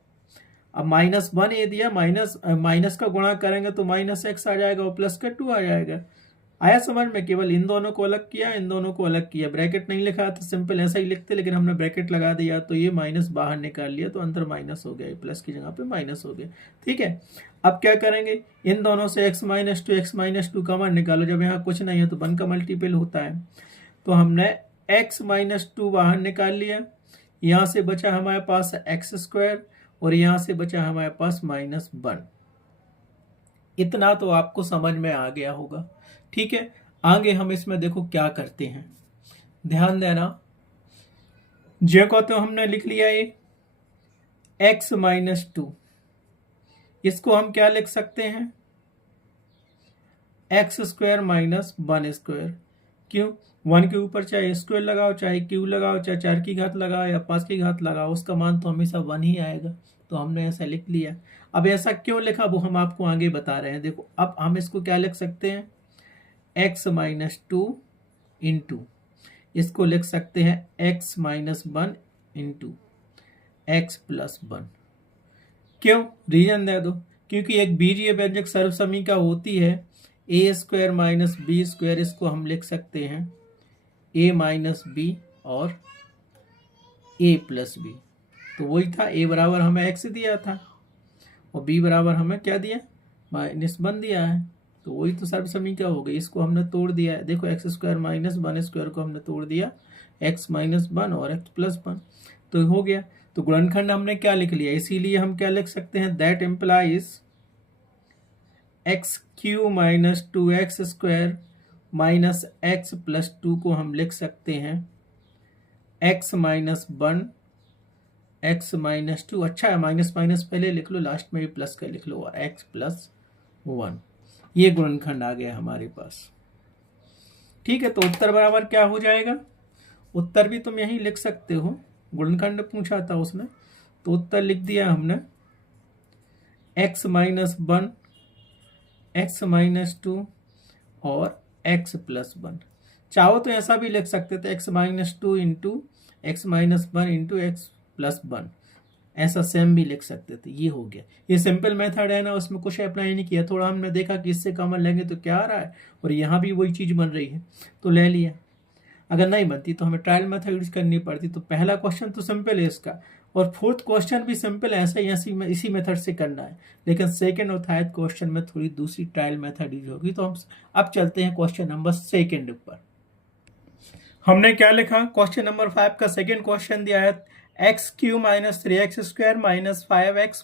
अब -1 ये दिया, माइनस का गुणा करेंगे तो -x आ जाएगा और प्लस का 2 आ जाएगा। आया समझ में, केवल इन दोनों को अलग किया, इन दोनों को अलग किया, ब्रैकेट नहीं लिखा तो सिंपल ऐसा ही लिखते, लेकिन हमने ब्रैकेट लगा दिया तो ये माइनस बाहर निकाल लिया, तो अंदर माइनस हो गया, प्लस की जगह पे माइनस हो गया। ठीक है, अब क्या करेंगे, इन दोनों से x - 2 x - 2 कॉमन निकालो, जब यहाँ कुछ नहीं है तो 1 का मल्टीपल होता है, तो हमने x - 2 बाहर निकाल लिया, यहाँ से बचा हमारे पास x² और यहाँ से बचा हमारे पास -1। इतना तो आपको समझ में आ गया होगा। ठीक है, आगे हम इसमें देखो क्या करते हैं, ध्यान देना। जे को तो हमने लिख लिया ये x - 2, इसको हम क्या लिख सकते हैं, x² - 1²। क्यों, 1 के ऊपर चाहे स्क्वायर लगाओ, चाहे क्यू लगाओ, चाहे 4 की घात लगाओ या 5 की घात लगाओ, उसका मान तो हमेशा 1 ही आएगा, तो हमने ऐसा लिख लिया। अब ऐसा क्यों लिखा वो हम आपको आगे बता रहे हैं। देखो, अब हम इसको क्या लिख सकते हैं, x - 2 इंटू, इसको लिख सकते हैं x - 1 इंटू x + 1। क्यों, रीजन दे दो, क्योंकि एक बीजीय व्यंजक सर्वसमीका होती है a² - b², इसको हम लिख सकते हैं a - b और a + b, तो वही था, a बराबर हमें x दिया था और b बराबर हमें क्या दिया, -1 दिया है, तो वही तो सर्वसमीका हो गई। इसको हमने तोड़ दिया है, देखो x² - 1² को हमने तोड़ दिया, x - 1 और x + 1, तो हो गया। तो गुणनखंड हमने क्या लिख लिया, इसीलिए हम क्या लिख सकते हैं, that implies x³ - 2x² - x + 2 को हम लिख सकते हैं x - 1 x - 2, अच्छा है माइनस पहले लिख लो, लास्ट में भी प्लस का लिख लो, x + 1, ये गुणनखंड आ गया हमारे पास। ठीक है, तो उत्तर बराबर क्या हो जाएगा, उत्तर भी तुम यही लिख सकते हो, गुणनखंड पूछा था उसने, तो उत्तर लिख दिया हमने x - 1 x - 2 और x प्लस 1। चाहो तो ऐसा भी लिख सकते थे x minus 2 into x minus 1 into X plus 1, ऐसा सेम भी लिख सकते थे। ये हो गया, ये सिंपल मेथड है ना, उसमें कुछ अप्लाई नहीं किया, थोड़ा हमने देखा कि इससे कॉमन लेंगे तो क्या आ रहा है, और यहाँ भी वही चीज़ बन रही है तो ले लिया। अगर नहीं बनती तो हमें ट्रायल मेथड यूज करनी पड़ती। तो पहला क्वेश्चन तो सिंपल है इसका, और फोर्थ क्वेश्चन भी सिंपल है, ऐसा ही इसी मेथड से करना है। लेकिन सेकंड और थर्ड क्वेश्चन में थोड़ी दूसरी ट्रायल मेथड यूज होगी। तो हम अब चलते हैं क्वेश्चन नंबर सेकंड पर। हमने क्या लिखा, क्वेश्चन नंबर 5 का सेकंड क्वेश्चन दिया है x Q minus 3x square minus 5x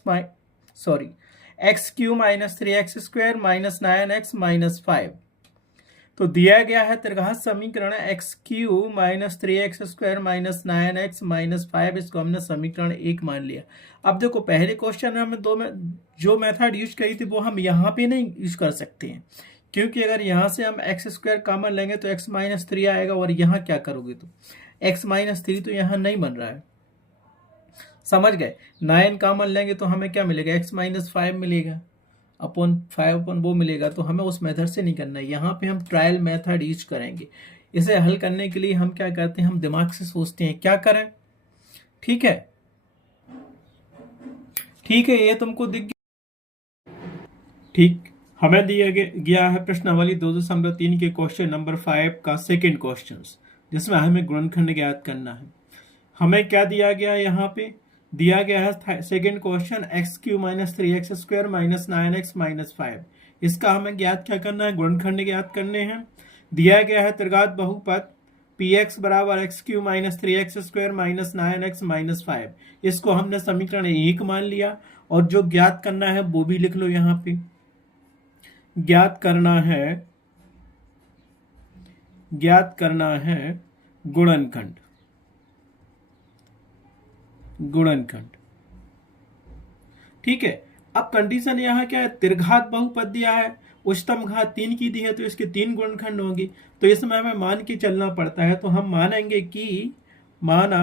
x Q minus 3x square minus 9x minus 5। तो दिया गया है त्रिघात समीकरण x Q minus 3x square minus 9x minus 5, इसको हमने समीकरण 1 मान लिया। अब देखो पहले क्वेश्चन में हमें जो मेथड यूज करी थी वो हम यहाँ पे नहीं यूज कर सकते हैं, क्योंकि अगर यहाँ से हम एक्स स्क्वायर कॉमन लेंगे तो एक्स माइनस 3 आएगा, और यहाँ क्या करोगे तो एक्स माइनस 3 तो यहाँ नहीं बन रहा है, समझ गए। 9 कॉमन लेंगे तो हमें क्या मिलेगा, एक्स माइनस 5 मिलेगा, अपॉन 5 अपॉन वो मिलेगा। तो हमें उस मेथड से नहीं करना है, यहाँ पे हम ट्रायल मेथड यूज करेंगे। इसे हल करने के लिए हम क्या करते हैं, हम दिमाग से सोचते हैं क्या करें। ठीक है, ठीक है, ये तुमको दिख गया। ठीक, हमें दिया गया है प्रश्नावली 2.3 के क्वेश्चन नंबर 5 का सेकेंड क्वेश्चन, जिसमें हमें गुणनखंड ज्ञात करना है। हमें क्या दिया गया है, यहाँ पे दिया गया है second question x Q minus 3x square minus 9x minus 5। इसका हमें ज्ञात क्या करना है, गुणनखंड ज्ञात करने हैं। दिया गया है त्रिघात बहुपद px बराबर x Q minus 3x square minus 9x minus 5, इसको हमने समीकरण 1 मान लिया। और जो ज्ञात करना है वो भी लिख लो यहाँ पे, ज्ञात करना है गुणनखंड। ठीक है, अब कंडीशन यहाँ क्या है, त्रिघात बहुपद दिया है, उच्चतम घात 3 की दी है, तो इसके 3 गुणनखंड होंगे। तो इसमें हमें मान के चलना पड़ता है। तो हम मानेंगे कि माना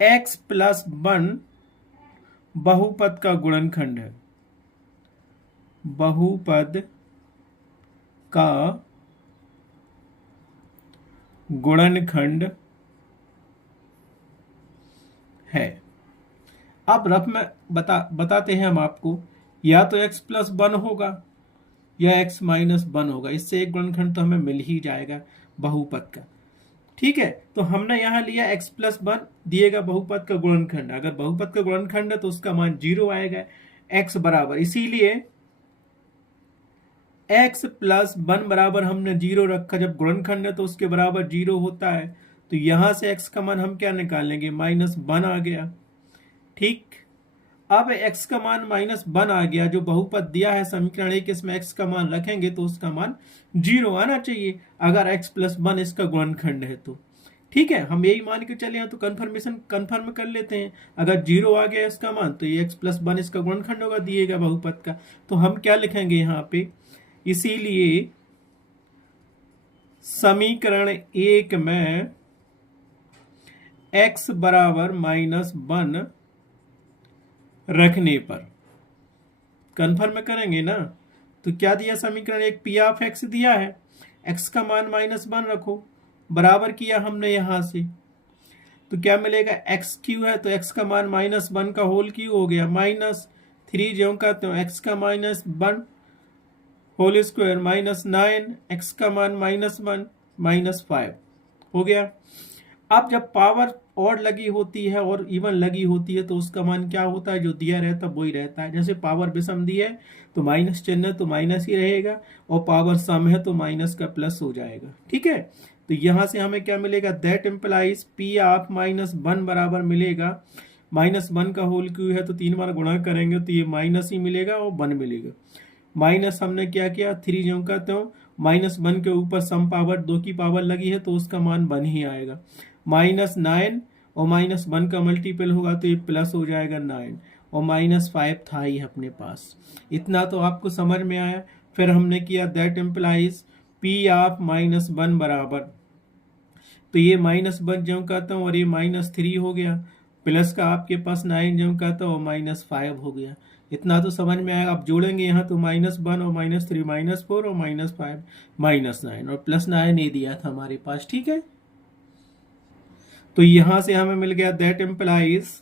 x प्लस 1 बहुपद का गुणनखंड है, बहुपद का गुणनखंड है। अब रफ में बताते हैं हम आपको, या तो x प्लस 1 होगा या x माइनस 1 होगा, इससे एक गुणनखंड तो हमें मिल ही जाएगा बहुपद का। ठीक है, तो हमने यहाँ लिया x प्लस 1 दिएगा बहुपद का गुणनखंड। अगर बहुपद का गुणनखंड है तो उसका मान 0 आएगा, x बराबर, इसीलिए x प्लस 1 बराबर हमने 0 रखा। जब गुणनखंड है तो उसके बराबर 0 होता है, तो यहां से x का मान हम क्या निकालेंगे, माइनस 1 आ गया। ठीक, अब x का मान माइनस 1 आ गया, जो बहुपद दिया है समीकरण 1, इसमें x का मान रखेंगे तो उसका मान 0 आना चाहिए, अगर x प्लस 1 इसका गुणनखंड है तो। ठीक है, हम यही मान के चले हैं, तो कंफर्म कर लेते हैं। अगर 0 आ गया इसका मान, तो ये x प्लस 1 इसका गुणनखंड होगा दिएगा बहुपद का। तो हम क्या लिखेंगे यहाँ पे, इसीलिए समीकरण 1 में x बराबर माइनस 1 रखने पर, कंफर्म करेंगे ना, तो क्या दिया समीकरण 1, पी ऑफ एक्स दिया है, x का मान माइनस 1 रखो, बराबर किया हमने यहां से, तो क्या मिलेगा, एक्स क्यू है तो x का मान माइनस 1 का होल क्यू हो गया, माइनस 3 जो कहते हो x का minus 1 whole square minus 9, x का मान माइनस 1 माइनस 5 हो गया। अब जब पावर ऑड लगी होती है और इवन लगी होती है तो उसका मान क्या होता है, जो दिया रहता है वही रहता है। जैसे पावर विषम दी है तो माइनस चिन्ह है तो माइनस ही रहेगा, और पावर सम है तो माइनस का प्लस हो जाएगा। ठीक है, तो यहां से हमें क्या मिलेगा, that implies P of minus 1 बराबर मिलेगा, माइनस 1 का होल क्यू है तो 3 बार गुणा करेंगे तो ये माइनस ही मिलेगा और 1 मिलेगा। माइनस हमने क्या किया, 3 जो कहते हो, माइनस 1 के ऊपर सम पावर 2 की पावर लगी है तो उसका मान 1 ही आएगा। माइनस 9 और माइनस 1 का मल्टीपल होगा तो ये प्लस हो जाएगा 9, और माइनस 5 था ही अपने पास। इतना तो आपको समझ में आया। फिर हमने किया that implies P of minus 1 बराबर, तो ये माइनस 1 जो कहता हूँ और ये माइनस 3 हो गया, प्लस का आपके पास 9 जो कहता हूँ माइनस 5 हो गया। इतना तो समझ में आएगा। अब जोड़ेंगे यहाँ तो -1 और -3 -4 और -5 -9 और +9 ही दिया था हमारे पास, ठीक है। तो यहाँ से हमें मिल गया दैट इम्प्लाइज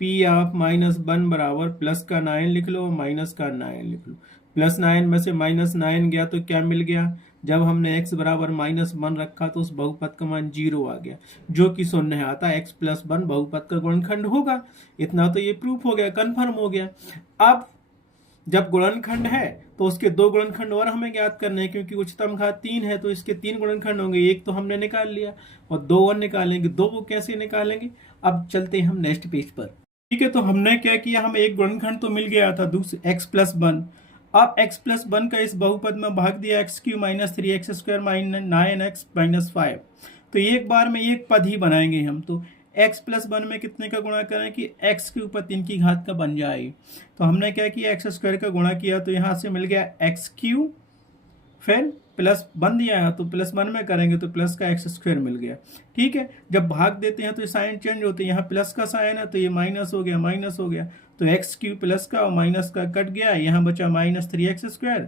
P ऑफ -1 बराबर प्लस का 9 लिख लो, माइनस का 9 लिख लो। +9 में से -9 गया तो क्या मिल गया, जब हमने x बराबर -1 रखा तो उस बहुपद का मान 0 आ गया, जो कि शून्य है। आता x + 1 बहुपद का गुणनखंड होगा। इतना तो ये प्रूफ हो गया, कन्फर्म हो गया। अब जब गुणनखंड है तो उसके 2 गुणनखंड और हमें ज्ञात करने हैं, क्योंकि उच्चतम घात 3 है तो इसके 3 गुणनखंड होंगे। एक तो हमने निकाल लिया और 2 और निकालेंगे। 2 को कैसे निकालेंगे, अब चलते हैं हम नेक्स्ट पेज पर, ठीक है। तो हमने क्या किया, हमें एक गुणनखंड तो मिल गया था, दूसरे x + 1। अब x + 1 का इस बहुपद में भाग दिया, x³ - 3x² - 9x - 5। तो एक बार में एक पद ही बनाएंगे हम। तो x + 1 में कितने का गुणा करें कि x के ऊपर 3 की घात का बन जाए। तो हमने क्या किया, x² का गुणा किया तो यहाँ से मिल गया x³, फिर प्लस 1 दिया है तो +1 में करेंगे तो प्लस का x² मिल गया, ठीक है। जब भाग देते हैं तो साइन चेंज होते हैं, यहाँ प्लस का साइन है तो ये माइनस हो गया, माइनस हो गया। तो x³ प्लस का और माइनस का कट गया, यहाँ बचा -3x²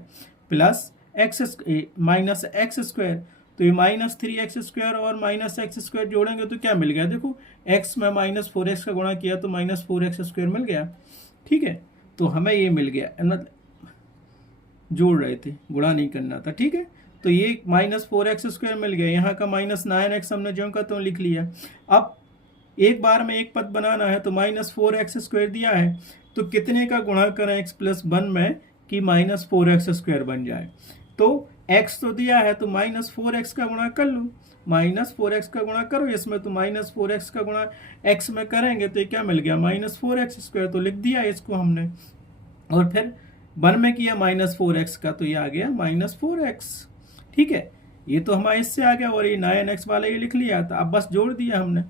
प्लस -x²। तो ये -3x² और -x² जोड़ेंगे तो क्या मिल गया, देखो x में -4x का गुणा किया तो -4x² मिल गया, ठीक है। तो हमें ये मिल गया, जोड़ रहे थे, गुणा नहीं करना था, ठीक है। तो ये -4x² मिल गया, यहाँ का -9x हमने ज्यों का त्यों लिख लिया। अब एक बार में एक पद बनाना है तो -4x² दिया है तो कितने का गुणा करें x + 1 में कि -4x² बन जाए। तो x तो दिया है तो -4x का गुणा कर लो, -4x का गुणा करो इसमें, तो -4x का गुणा x में करेंगे तो ये क्या मिल गया, -4x²। तो लिख दिया इसको हमने, और फिर 1 में किया -4x का तो ये आ गया -4x, ठीक है। ये तो हमारा इससे आ गया, और ये 9x वाला ये लिख लिया था। अब बस जोड़ दिया हमने,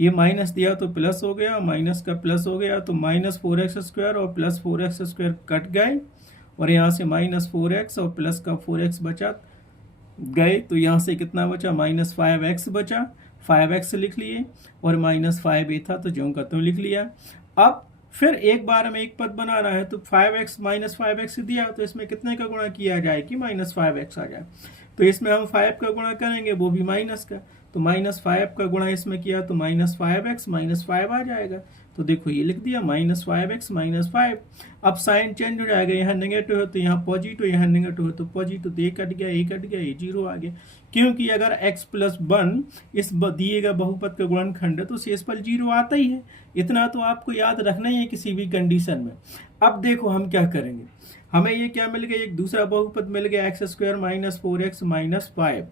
ये माइनस दिया तो प्लस हो गया, माइनस का प्लस हो गया तो -4x² और +4x² कट गए, और यहाँ से -4x और प्लस का 4x बचा गए। तो यहाँ से कितना बचा, -5x बचा, 5x लिख लिए, और -5 ये था तो ज्यों का त्यों लिख लिया। अब फिर एक बार में एक पद बनाना है तो 5x -5x दिया तो इसमें कितने का गुणा किया जाए कि -5x आ जाए। तो इसमें हम 5 का गुणा करेंगे, वो भी माइनस का, तो -5 का गुणा इसमें किया तो -5x -5 आ जाएगा। तो देखो ये लिख दिया -5x -5। अब साइन चेंज हो जाएगा, यहाँ नेगेटिव है तो यहाँ पॉजिटिव, यहाँ नेगेटिव है तो पॉजिटिव, तो ये कट गया, ये कट गया, ये 0 आ गया। क्योंकि अगर x + 1 इस दिए गए बहुपद का गुणनखंड है तो शेषफल 0 आता ही है। इतना तो आपको याद रखना ही है किसी भी कंडीशन में। अब देखो हम क्या करेंगे, हमें ये क्या मिल गया, एक दूसरा बहुपद मिल गया x² - 4x - 5।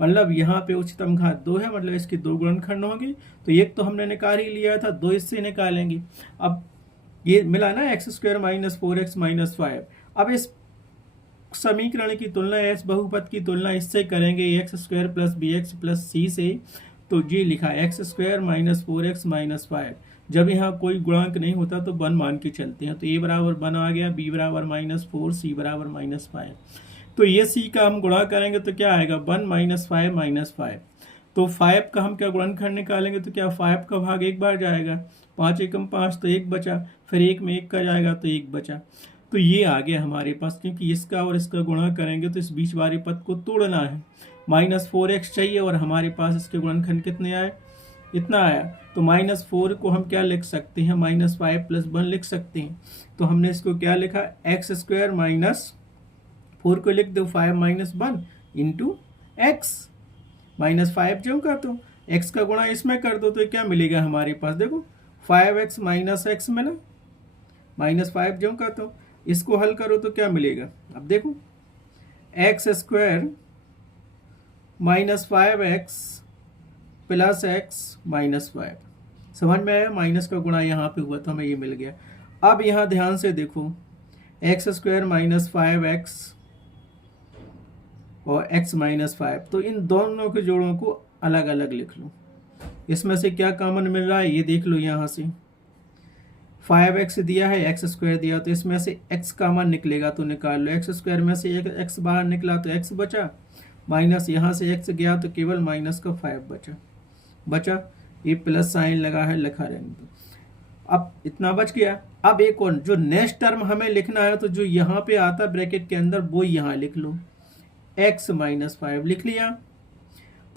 मतलब यहाँ पे उच्चतम घात 2 है, मतलब इसके 2 गुणनखंड होंगे। तो एक तो हमने निकाल ही लिया था, 2 इससे निकालेंगे। अब ये मिला ना x² - 4x - 5। अब इस समीकरण की तुलना, इस बहुपद की तुलना इससे करेंगे x² + bx + c से। तो ये लिखा x² - 4x - 5। जब यहाँ कोई गुणांक नहीं होता तो 1 मान के चलते हैं, तो a बराबर 1 आ गया, b बराबर -4, c बराबर -5। तो ये c का हम गुणा करेंगे तो क्या आएगा, 1 - 5 - 5। तो 5 का हम क्या गुणनखंड निकालेंगे तो क्या 5 का भाग एक बार जाएगा, 5 एकम 5 तो 1 बचा, फिर 1 में 1 का जाएगा तो 1 बचा। तो ये आ गया हमारे पास, क्योंकि इसका और इसका गुणा करेंगे तो इस बीच वाले पद को तोड़ना है। -4x चाहिए और हमारे पास इसके गुणनखंड कितने आए, इतना आया। तो -4 को हम क्या लिख सकते हैं, -5 + 1 लिख सकते हैं। तो हमने इसको क्या लिखा, x² - 4 को लिख दो 5 - 1 × x -5 जो का तो x का गुणा इसमें कर दो तो क्या मिलेगा हमारे पास, देखो 5x - x मिला, -5 जो का तो इसको हल करो तो क्या मिलेगा। अब देखो x² - 5x + x - 5, समझ में आया। माइनस का गुणा यहाँ पे हुआ तो हमें ये मिल गया। अब यहाँ ध्यान से देखो, x² - 5x और x - 5, तो इन दोनों के जोड़ों को अलग अलग लिख लो। इसमें से क्या कॉमन मिल रहा है ये देख लो, यहाँ से 5x दिया है, x² दिया, तो इसमें से x कॉमन निकलेगा तो निकाल लो। x² में से एक x बाहर निकला तो x बचा, माइनस यहाँ से x गया तो केवल -5 बचा। ये प्लस साइन लगा है, लिखा रहने दो। अब इतना बच गया। अब एक और जो नेक्स्ट टर्म हमें लिखना है, तो जो यहाँ पे आता है ब्रैकेट के अंदर वो यहाँ लिख लो, x माइनस 5 लिख लिया,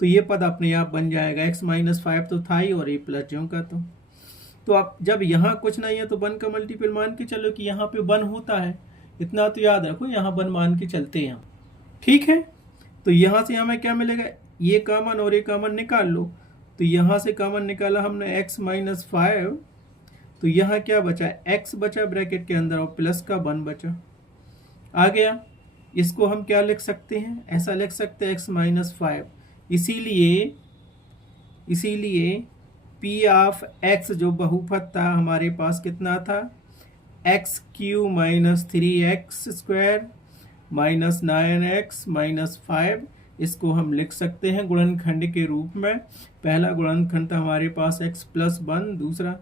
तो ये पद अपने आप बन जाएगा। x माइनस 5 तो था ही और ये प्लस ज्यों का तो अब जब यहाँ कुछ नहीं है तो 1 का मल्टीपल मान के चलो कि यहाँ पे 1 होता है, इतना तो याद रखो, यहाँ 1 मान के चलते हैं। ठीक है, तो यहाँ से हमें क्या मिलेगा, ये कॉमन और ये कॉमन निकाल लो, तो यहाँ से कॉमन निकाला हमने x माइनस 5, तो यहाँ क्या बचा, x बचा ब्रैकेट के अंदर और प्लस का 1 बचा, आ गया। इसको हम क्या लिख सकते हैं, ऐसा लिख सकते हैं x माइनस 5, इसीलिए p ऑफ x जो बहुपद था हमारे पास कितना था, x Q minus 3x square minus 9x minus 5, इसको हम लिख सकते हैं गुणनखंड के रूप में। पहला गुणनखंड था हमारे पास x प्लस 1, दूसरा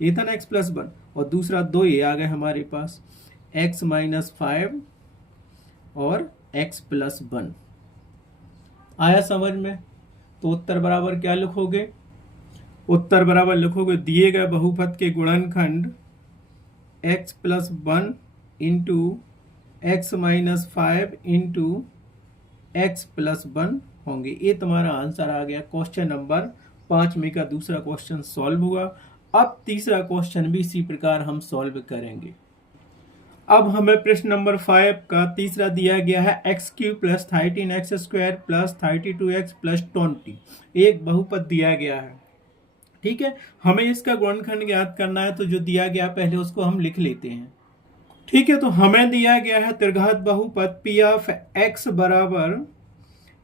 ये था ना x प्लस 1, और दूसरा 2 ये आ गए हमारे पास x माइनस 5 और x प्लस 1। आया समझ में? तो उत्तर बराबर क्या लिखोगे, उत्तर बराबर लिखोगे दिए गए बहुपद के गुणनखंड x plus 1 into x minus 5 into X plus 1 होंगे। ये तुम्हारा आंसर आ गया। क्वेश्चन नंबर 5 में का दूसरा क्वेश्चन सॉल्व हुआ। अब तीसरा क्वेश्चन भी इसी प्रकार हम सॉल्व करेंगे। अब हमें प्रश्न नंबर 5 का तीसरा दिया गया है x cube plus 13x square plus 32x plus 20, एक बहुपद दिया गया है। ठीक है, हमें इसका गुणनखंड ज्ञात करना है, तो जो दिया गया पहले उसको हम लिख लेते हैं। ठीक है, तो हमें दिया गया है त्रिघात बहुपद पी ऑफ एक्स बराबर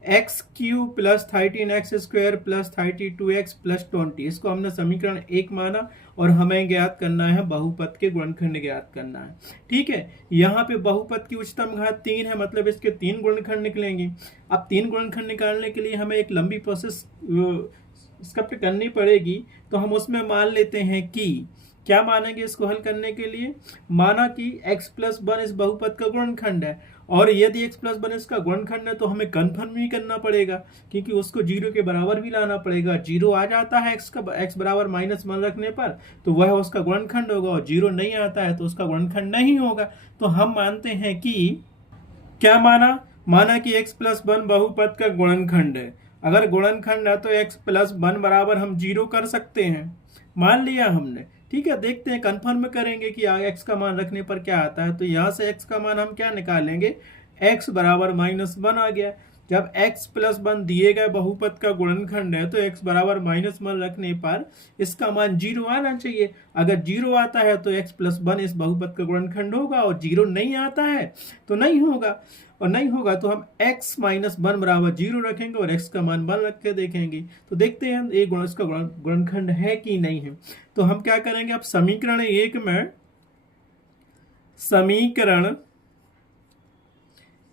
x cube plus 13x square plus 32x plus 20, इसको हमने समीकरण 1 माना और हमें ज्ञात करना है बहुपद के गुणनखंड ज्ञात करना है। ठीक है, यहाँ पे बहुपद की उच्चतम घात 3 है, मतलब इसके 3 गुणनखंड निकलेंगे। अब 3 गुणनखंड निकालने के लिए हमें एक लंबी प्रोसेस स्क्रिप्ट करनी पड़ेगी, तो हम उसमें मान लेते हैं कि क्या मानेंगे इसको हल करने के लिए, माना कि x प्लस 1 इस बहुपद का गुणनखंड है, और यदि x प्लस 1 इसका गुणनखंड है तो हमें कन्फर्म भी करना पड़ेगा, क्योंकि उसको 0 के बराबर भी लाना पड़ेगा। 0 आ जाता है x बराबर -1 रखने पर तो वह उसका गुणनखंड होगा, और 0 नहीं आता है तो उसका गुणनखंड नहीं होगा। तो हम मानते हैं कि क्या माना कि x प्लस 1 बहुपद का गुणनखंड है। अगर गुणनखंड है तो x प्लस 1 बराबर हम 0 कर सकते हैं, मान लिया हमने। ठीक है, देखते हैं, कंफर्म करेंगे कि x का मान रखने पर क्या आता है। तो यहाँ से x का मान हम क्या निकालेंगे, x बराबर -1 आ गया। जब x प्लस 1 दिए गए बहुपद का गुणनखंड है तो x बराबर -1 रखने पर इसका मान 0 आना चाहिए। अगर 0 आता है तो x प्लस 1 इस बहुपद का गुणनखंड होगा, और 0 नहीं आता है तो नहीं होगा, और नहीं होगा तो हम x माइनस 1 बराबर 0 रखेंगे और x का मान 1 रख के देखेंगे। तो देखते हैं ये इसका गुणनखंड है कि नहीं है। तो हम क्या करेंगे, अब समीकरण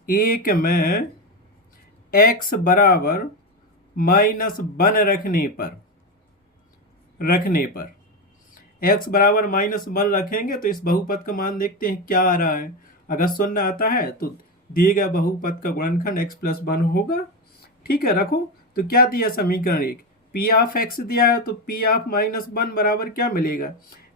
1 में x बराबर -1 रखने पर x बराबर -1 रखेंगे तो इस बहुपद का मान देखते हैं क्या आ रहा है। अगर 0 आता है तो दिए गए बहुपद का गुणनखंड x प्लस 1 होगा। ठीक है, रखो। तो क्या दिया समीकरण 1, p ऑफ x दिया है तो p ऑफ -1 बराबर क्या मिलेगा,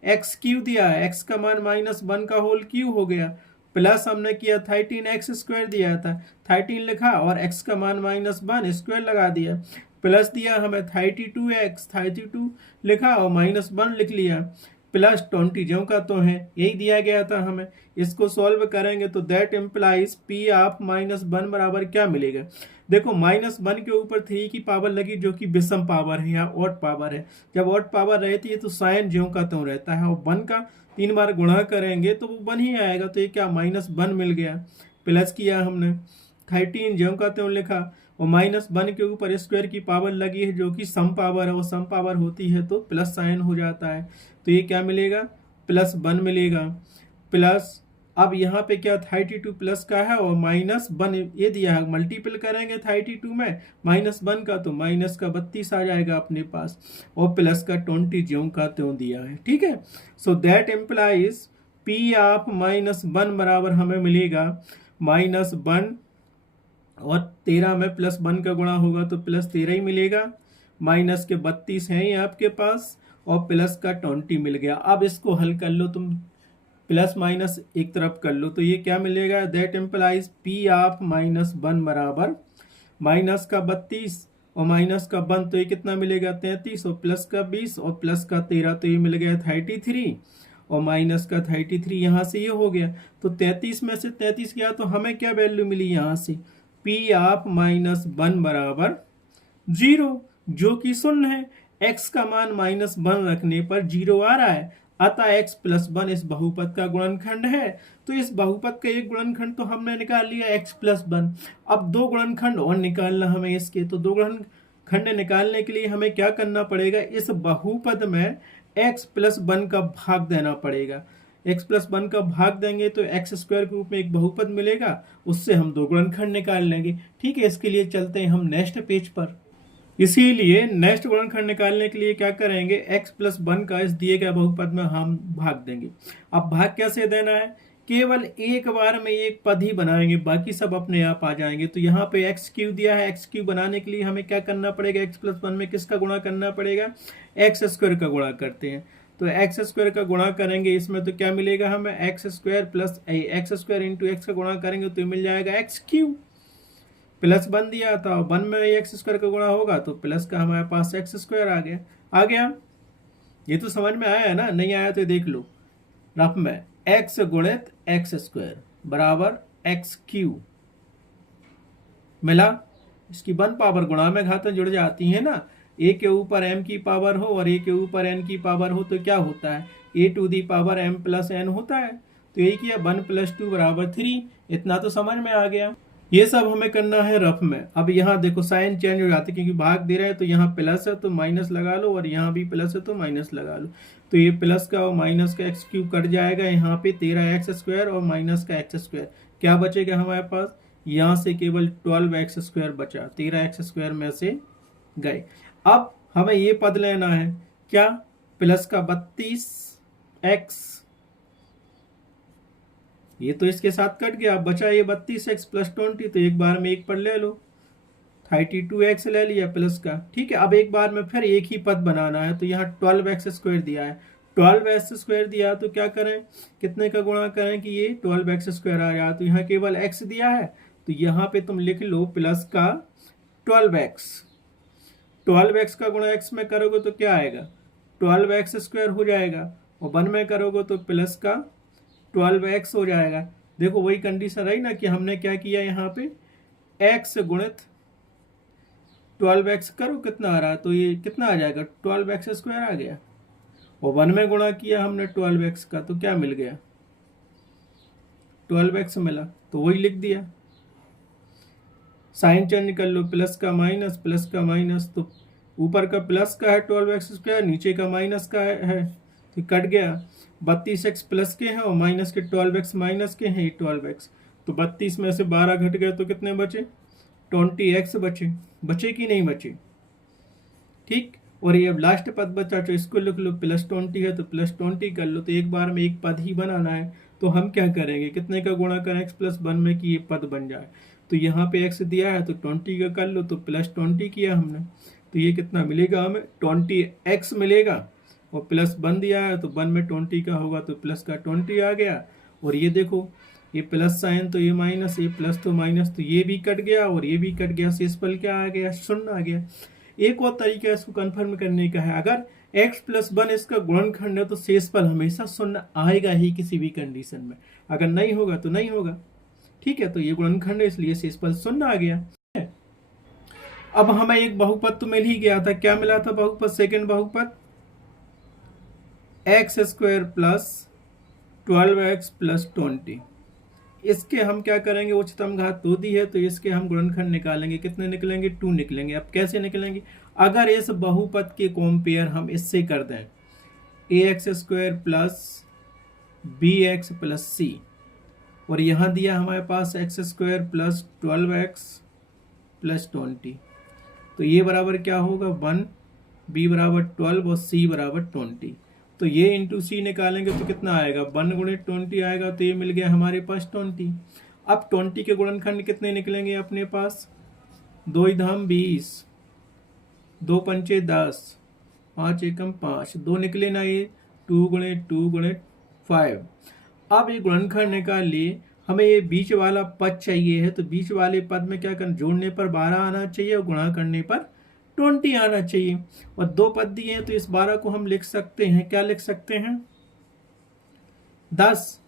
x क्यू दिया है, x का मान -1 का होल क्यू हो गया, प्लस हमने किया 13x स्क्वायर दिया था, 13 लिखा और x का मान -1 स्क्वायर लगा दिया, प्लस दिया हमें 32 लिखा और -1 लिख लिया, प्लस 20 ज्यों का तो है, यही दिया गया था हमें। इसको सॉल्व करेंगे तो दैट इम्प्लाइज p ऑफ -1 बराबर क्या मिलेगा। देखो -1 के ऊपर 3 की पावर लगी जो कि विषम पावर है या ऑड पावर है। जब ऑड पावर रहती है तो साइन ज्यों का त्यों रहता है, और 1 का 3 बार गुणा करेंगे तो वो 1 ही आएगा। तो ये क्या -1 मिल गया, प्लस किया हमने 13 ज्यों का त्यों लिखा, और -1 के ऊपर स्क्वायर की पावर लगी है जो कि सम पावर है, वो सम पावर होती है तो प्लस साइन हो जाता है। तो ये क्या मिलेगा, +1 मिलेगा। प्लस अब यहाँ पे क्या 32 प्लस का है और -1 ये दिया है, मल्टीपल करेंगे 32 में -1 का तो माइनस का 32 आ जाएगा अपने पास, और प्लस का 20 ज्यों का त्यों दिया है। ठीक है, सो दैट इम्प्लाइज p ऑफ -1 बराबर हमें मिलेगा -1, और 13 में +1 का गुणा होगा तो +13 ही मिलेगा, माइनस के 32 हैं ये आपके पास, और प्लस का 20 मिल गया। अब इसको हल कर लो तुम, प्लस माइनस एक तरफ कर लो तो ये क्या मिलेगा, दैट इम्प्लाइज पी ऑफ -1 बराबर माइनस का 32 और माइनस का 1 तो ये कितना मिलेगा 33 और प्लस का 20 और प्लस का 13 तो ये मिल गया 33 और माइनस का 33 यहाँ से ये हो गया। तो 33 में से 33 गया तो हमें क्या वैल्यू मिली यहाँ से, पी ऑफ -1 बराबर 0 जो कि शून्य है। x का मान -1 रखने पर 0 आ रहा है, अतः x + 1 इस बहुपद का गुणनखंड है। तो इस बहुपद का एक गुणनखंड तो हमने निकाल लिया x + 1। अब दो गुणनखंड और निकालना हमें इसके, तो दो गुणनखंड निकालने के लिए हमें क्या करना पड़ेगा, इस बहुपद में x + 1 का भाग देना पड़ेगा। x + 1 का भाग देंगे तो x² के रूप में एक बहुपद मिलेगा, उससे हम दो गुणनखंड निकाल लेंगे। ठीक है, इसके लिए चलते हैं हम नेक्स्ट पेज पर। इसीलिए नेक्स्ट गुणनखंड निकालने के लिए क्या करेंगे, x + 1 का इस दिए गए बहुपद में हम भाग देंगे। अब भाग कैसे देना है, केवल एक बार में एक पद ही बनाएंगे, बाकी सब अपने आप आ जाएंगे। तो यहाँ पे x³ दिया है, x³ बनाने के लिए हमें क्या करना पड़ेगा, x + 1 में किसका गुणा करना पड़ेगा, x² का गुणा करते हैं। तो x² का गुणा करेंगे इसमें तो क्या मिलेगा हमें, x² × x का गुणा करेंगे तो मिल जाएगा x³ प्लस 1 दिया था, 1 में x² का गुणा होगा तो प्लस का हमारे पास x² आ गया। ये तो समझ में आया है ना, नहीं आया तो देख लो रफ में, x गुणित x² बराबर x³ मिला। इसकी 1 पावर गुणा में घातें जुड़ जाती है ना, a के ऊपर m की पावर हो और a के ऊपर n की पावर हो तो क्या होता है, a⁴m + n होता है। तो यही किया, 1 + 2 = 3। इतना तो समझ में आ गया। ये सब हमें करना है रफ में। अब यहाँ देखो साइन चेंज हो जाते क्योंकि भाग दे रहे हैं, तो यहाँ प्लस है तो माइनस लगा लो और यहाँ भी प्लस है तो माइनस लगा लो। तो ये प्लस का और माइनस का x³ कट जाएगा, यहाँ पे 13x² और माइनस का x²। क्या बचेगा हमारे पास, यहाँ से केवल 12x² बचा, 13x² में से गए। अब हमें ये पद लेना है क्या, प्लस का 32x, ये तो इसके साथ कट गया, बचा ये 32x + 20, तो एक बार में एक पद ले लो, 32x ले लिया प्लस का। ठीक है, अब एक बार में फिर एक ही पद बनाना है, तो यहाँ 12x² दिया है, 12x² दिया तो क्या करें, कितने का गुणा करें कि ये 12x² आ जाए। तो यहाँ केवल x दिया है तो यहाँ पे तुम लिख लो प्लस का 12x, 12x का गुणा x में करोगे तो क्या आएगा, 12x² हो जाएगा, और 1 में करोगे तो प्लस का 12x हो जाएगा। देखो वही कंडीशन रही ना कि हमने क्या किया, यहाँ पे x गुणित 12x करो कितना आ रहा है, तो ये कितना आ जाएगा 12x² आ गया, और 1 में गुणा किया हमने 12x का तो क्या मिल गया, 12x मिला, तो वही लिख दिया। साइन चेंज कर लो, प्लस का माइनस, तो ऊपर का प्लस का है 12x², नीचे का माइनस का है तो कट गया। 32x प्लस के हैं और माइनस के 12x माइनस के हैं 12x, तो 32 में से 12 घट गए तो कितने बचे, 20x बचे कि नहीं बचे। ठीक, और ये अब लास्ट पद बचा तो इसको लिख लो, +20 है तो +20 कर लो। तो एक बार में एक पद ही बनाना है, तो हम क्या करेंगे, कितने का गुणा करें x + 1 में कि ये पद बन जाए। तो यहाँ पे x दिया है तो 20 का कर लो, तो +20 किया हमने, तो ये कितना मिलेगा हमें, 20x मिलेगा, और प्लस 1 दिया है तो 1 में 20 का होगा तो प्लस का 20 आ गया। और ये देखो ये प्लस साइन तो ये माइनस, ये प्लस तो माइनस, तो ये भी कट गया और ये भी कट गया, शेषफल क्या आ गया, 0 आ गया। एक और तरीका इसको कंफर्म करने का है, अगर x + 1 इसका गुणनखंड है तो शेषफल हमेशा 0 आएगा ही किसी भी कंडीशन में, अगर नहीं होगा तो नहीं होगा। ठीक है, तो ये गुणनखंड है इसलिए शेषफल 0 आ गया। अब हमें एक बहुपद तो मिल ही गया था, क्या मिला था बहुपद, सेकंड बहुपद x² + 12x + 20। इसके हम क्या करेंगे, उच्चतम घात 2 दी है तो इसके हम गुणनखंड निकालेंगे, कितने निकलेंगे, 2 निकलेंगे। अब कैसे निकलेंगे, अगर इस बहुपद के कंपेयर हम इससे कर दें, ax² + bx + c, और यहाँ दिया हमारे पास x² + 12x + 20, तो ये बराबर क्या होगा 1, b बराबर 12 और c बराबर 20। तो ये इंटू सी निकालेंगे तो कितना आएगा, 1 × 20 आएगा, तो ये मिल गया हमारे पास 20। अब 20 के गुणनखंड कितने निकलेंगे अपने पास, 2 × 20, 2 × 5 = 10, 5 एकम 5, 2 निकले ना, ये 2 गुणे 2 गुणे 5। अब ये गुणनखंड निकाल लिए, हमें ये बीच वाला पद चाहिए है, तो बीच वाले पद में क्या करना, जोड़ने पर 12 आना चाहिए और गुणा करने पर 20 आना चाहिए। और 2 पद दिए हैं तो इस 12 को हम लिख सकते हैं, क्या लिख सकते हैं, 10,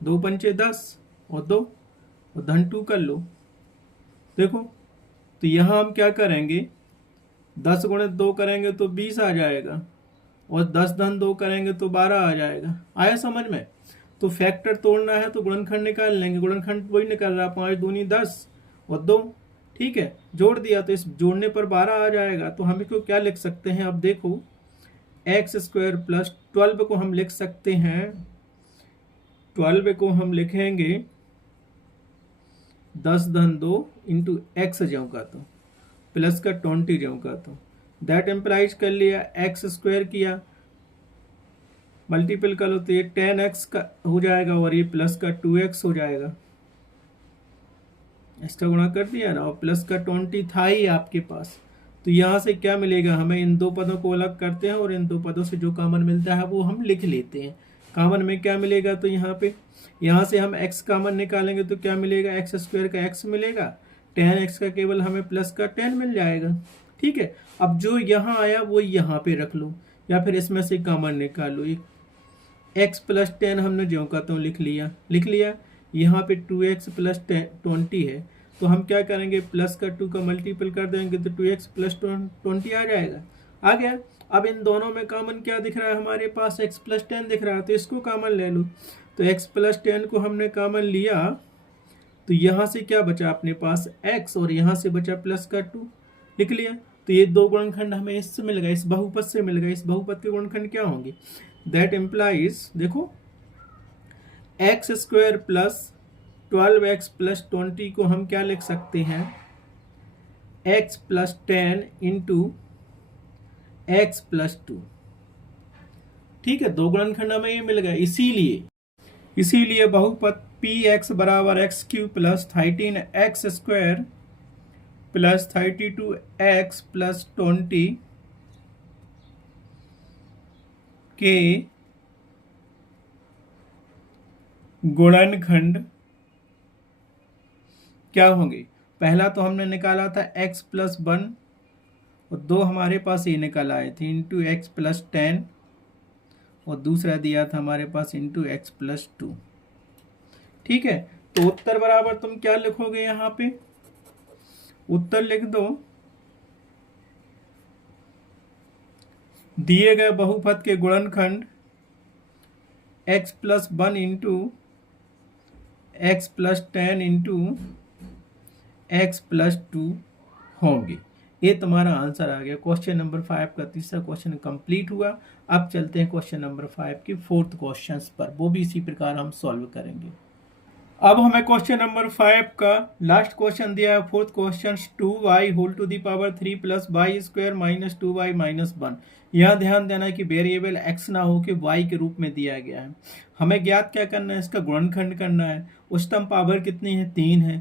2 पंचे 10 और 2 और धन 2 कर लो। देखो तो यहाँ हम क्या करेंगे, 10 गुणे 2 करेंगे तो 20 आ जाएगा और 10 धन 2 करेंगे तो 12 आ जाएगा। आया समझ में? तो फैक्टर तोड़ना है तो गुणनखंड निकाल लेंगे, गुणनखंड वही निकल रहा है, 5 दूनी 10 और 2, ठीक है, जोड़ दिया तो इस जोड़ने पर 12 आ जाएगा। तो हम इसको क्या लिख सकते हैं, अब देखो एक्स स्क्वायर प्लस 12 को हम लिख सकते हैं, 12 को हम लिखेंगे 10 धन 2 इंटू एक्स ज्यों का तो प्लस का 20 ज्यों का तो दैट एम्प्लाइज कर लिया, एक्स स्क्वायर किया मल्टीपल कर लो तो ये 10x का हो जाएगा और ये प्लस का 2x हो जाएगा, इसका गुणा कर दिया ना, और प्लस का 20 था ही आपके पास। तो यहाँ से क्या मिलेगा हमें, इन 2 पदों को अलग करते हैं और इन 2 पदों से जो कॉमन मिलता है वो हम लिख लेते हैं। कॉमन में क्या मिलेगा, तो यहाँ से हम x कॉमन निकालेंगे तो क्या मिलेगा, एक्स स्क्वायर का x मिलेगा, 10x का केवल हमें प्लस का 10 मिल जाएगा। ठीक है, अब जो यहाँ आया वो यहाँ पे रख लो या फिर इसमें से कॉमन निकाल लो। x प्लस 10 हमने ज्यों का त्यों लिख लिया। यहाँ पे 2x प्लस 20 है तो हम क्या करेंगे, प्लस का 2 का मल्टीपल कर देंगे तो 2x प्लस 20 आ जाएगा, आ गया। अब इन दोनों में कॉमन क्या दिख रहा है, हमारे पास x प्लस 10 दिख रहा है तो इसको कॉमन ले लो। तो x प्लस 10 को हमने कॉमन लिया तो यहाँ से क्या बचा अपने पास x और यहाँ से बचा प्लस का 2, लिख लिया। तो ये 2 गुणनखंड हमें इससे मिल गए, इस बहुपद से मिल गए। इस बहुपद के गुणनखंड क्या होंगे, दैट इम्प्लाइज, देखो x square plus 12x plus 20 को हम क्या लिख सकते हैं, x plus 10 into X plus 2। ठीक है, 2 गुणनखंड हमें ये मिल गए। इसीलिए बहुपद px बराबर x cube plus 13x square plus 32x plus 20 के गुणनखंड क्या होंगे। पहला तो हमने निकाला था x प्लस 1 और 2 हमारे पास ये निकल आए थे इंटू एक्स प्लस 10 और दूसरा दिया था हमारे पास इंटू एक्स प्लस 2। ठीक है, तो उत्तर बराबर तुम क्या लिखोगे, यहाँ पे उत्तर लिख दो, दिए गए बहुपद के गुणनखंड x plus 1 into X plus 10 into X plus 2 होंगे। ये तुम्हारा आंसर आ गया। क्वेश्चन नंबर 5 का तीसरा क्वेश्चन कंप्लीट हुआ। अब चलते हैं क्वेश्चन नंबर 5 के 4th क्वेश्चन पर, वो भी इसी प्रकार हम सॉल्व करेंगे। अब हमें क्वेश्चन नंबर 5 का लास्ट क्वेश्चन दिया है, 4th question, 2y whole to the power 3 plus Y square minus 2y minus 1। यहाँ ध्यान देना कि वेरिएबल x ना हो के y के रूप में दिया गया है। हमें ज्ञात क्या करना है, इसका गुणनखंड करना है। उच्चतम पावर कितनी है, 3 है,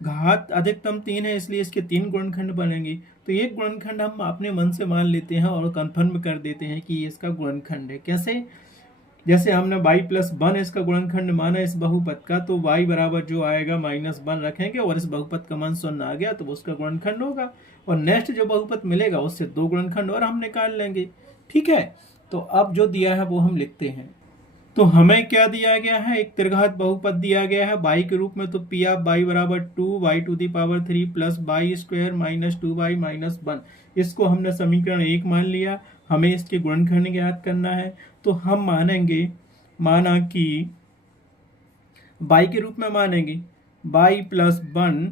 घात अधिकतम 3 है, इसलिए इसके 3 गुणनखंड बनेंगे। तो एक गुणनखंड हम अपने मन से मान लेते हैं और कंफर्म कर देते हैं कि ये इसका गुणनखंड है। कैसे, जैसे हमने y प्लस 1 इसका गुणनखंड माना इस बहुपद का, तो y बराबर जो आएगा माइनस 1 रखेंगे और इस बहुपद का मान 0 आ गया तो वो उसका गुणनखंड होगा। और नेक्स्ट जो बहुपद मिलेगा उससे 2 गुणनखंड और हम निकाल लेंगे। ठीक है, तो अब जो दिया है वो हम लिखते हैं। तो हमें क्या दिया गया है, एक त्रिघात बहुपद दिया गया है y के रूप में। तो p ऑफ y बराबर 2y to the power 3 plus Y square minus 2y minus 1। इसको हमने समीकरण 1 मान लिया। हमें इसके गुणनखंड ज्ञात करना है। तो हम माना कि y के रूप में मानेंगे y प्लस 1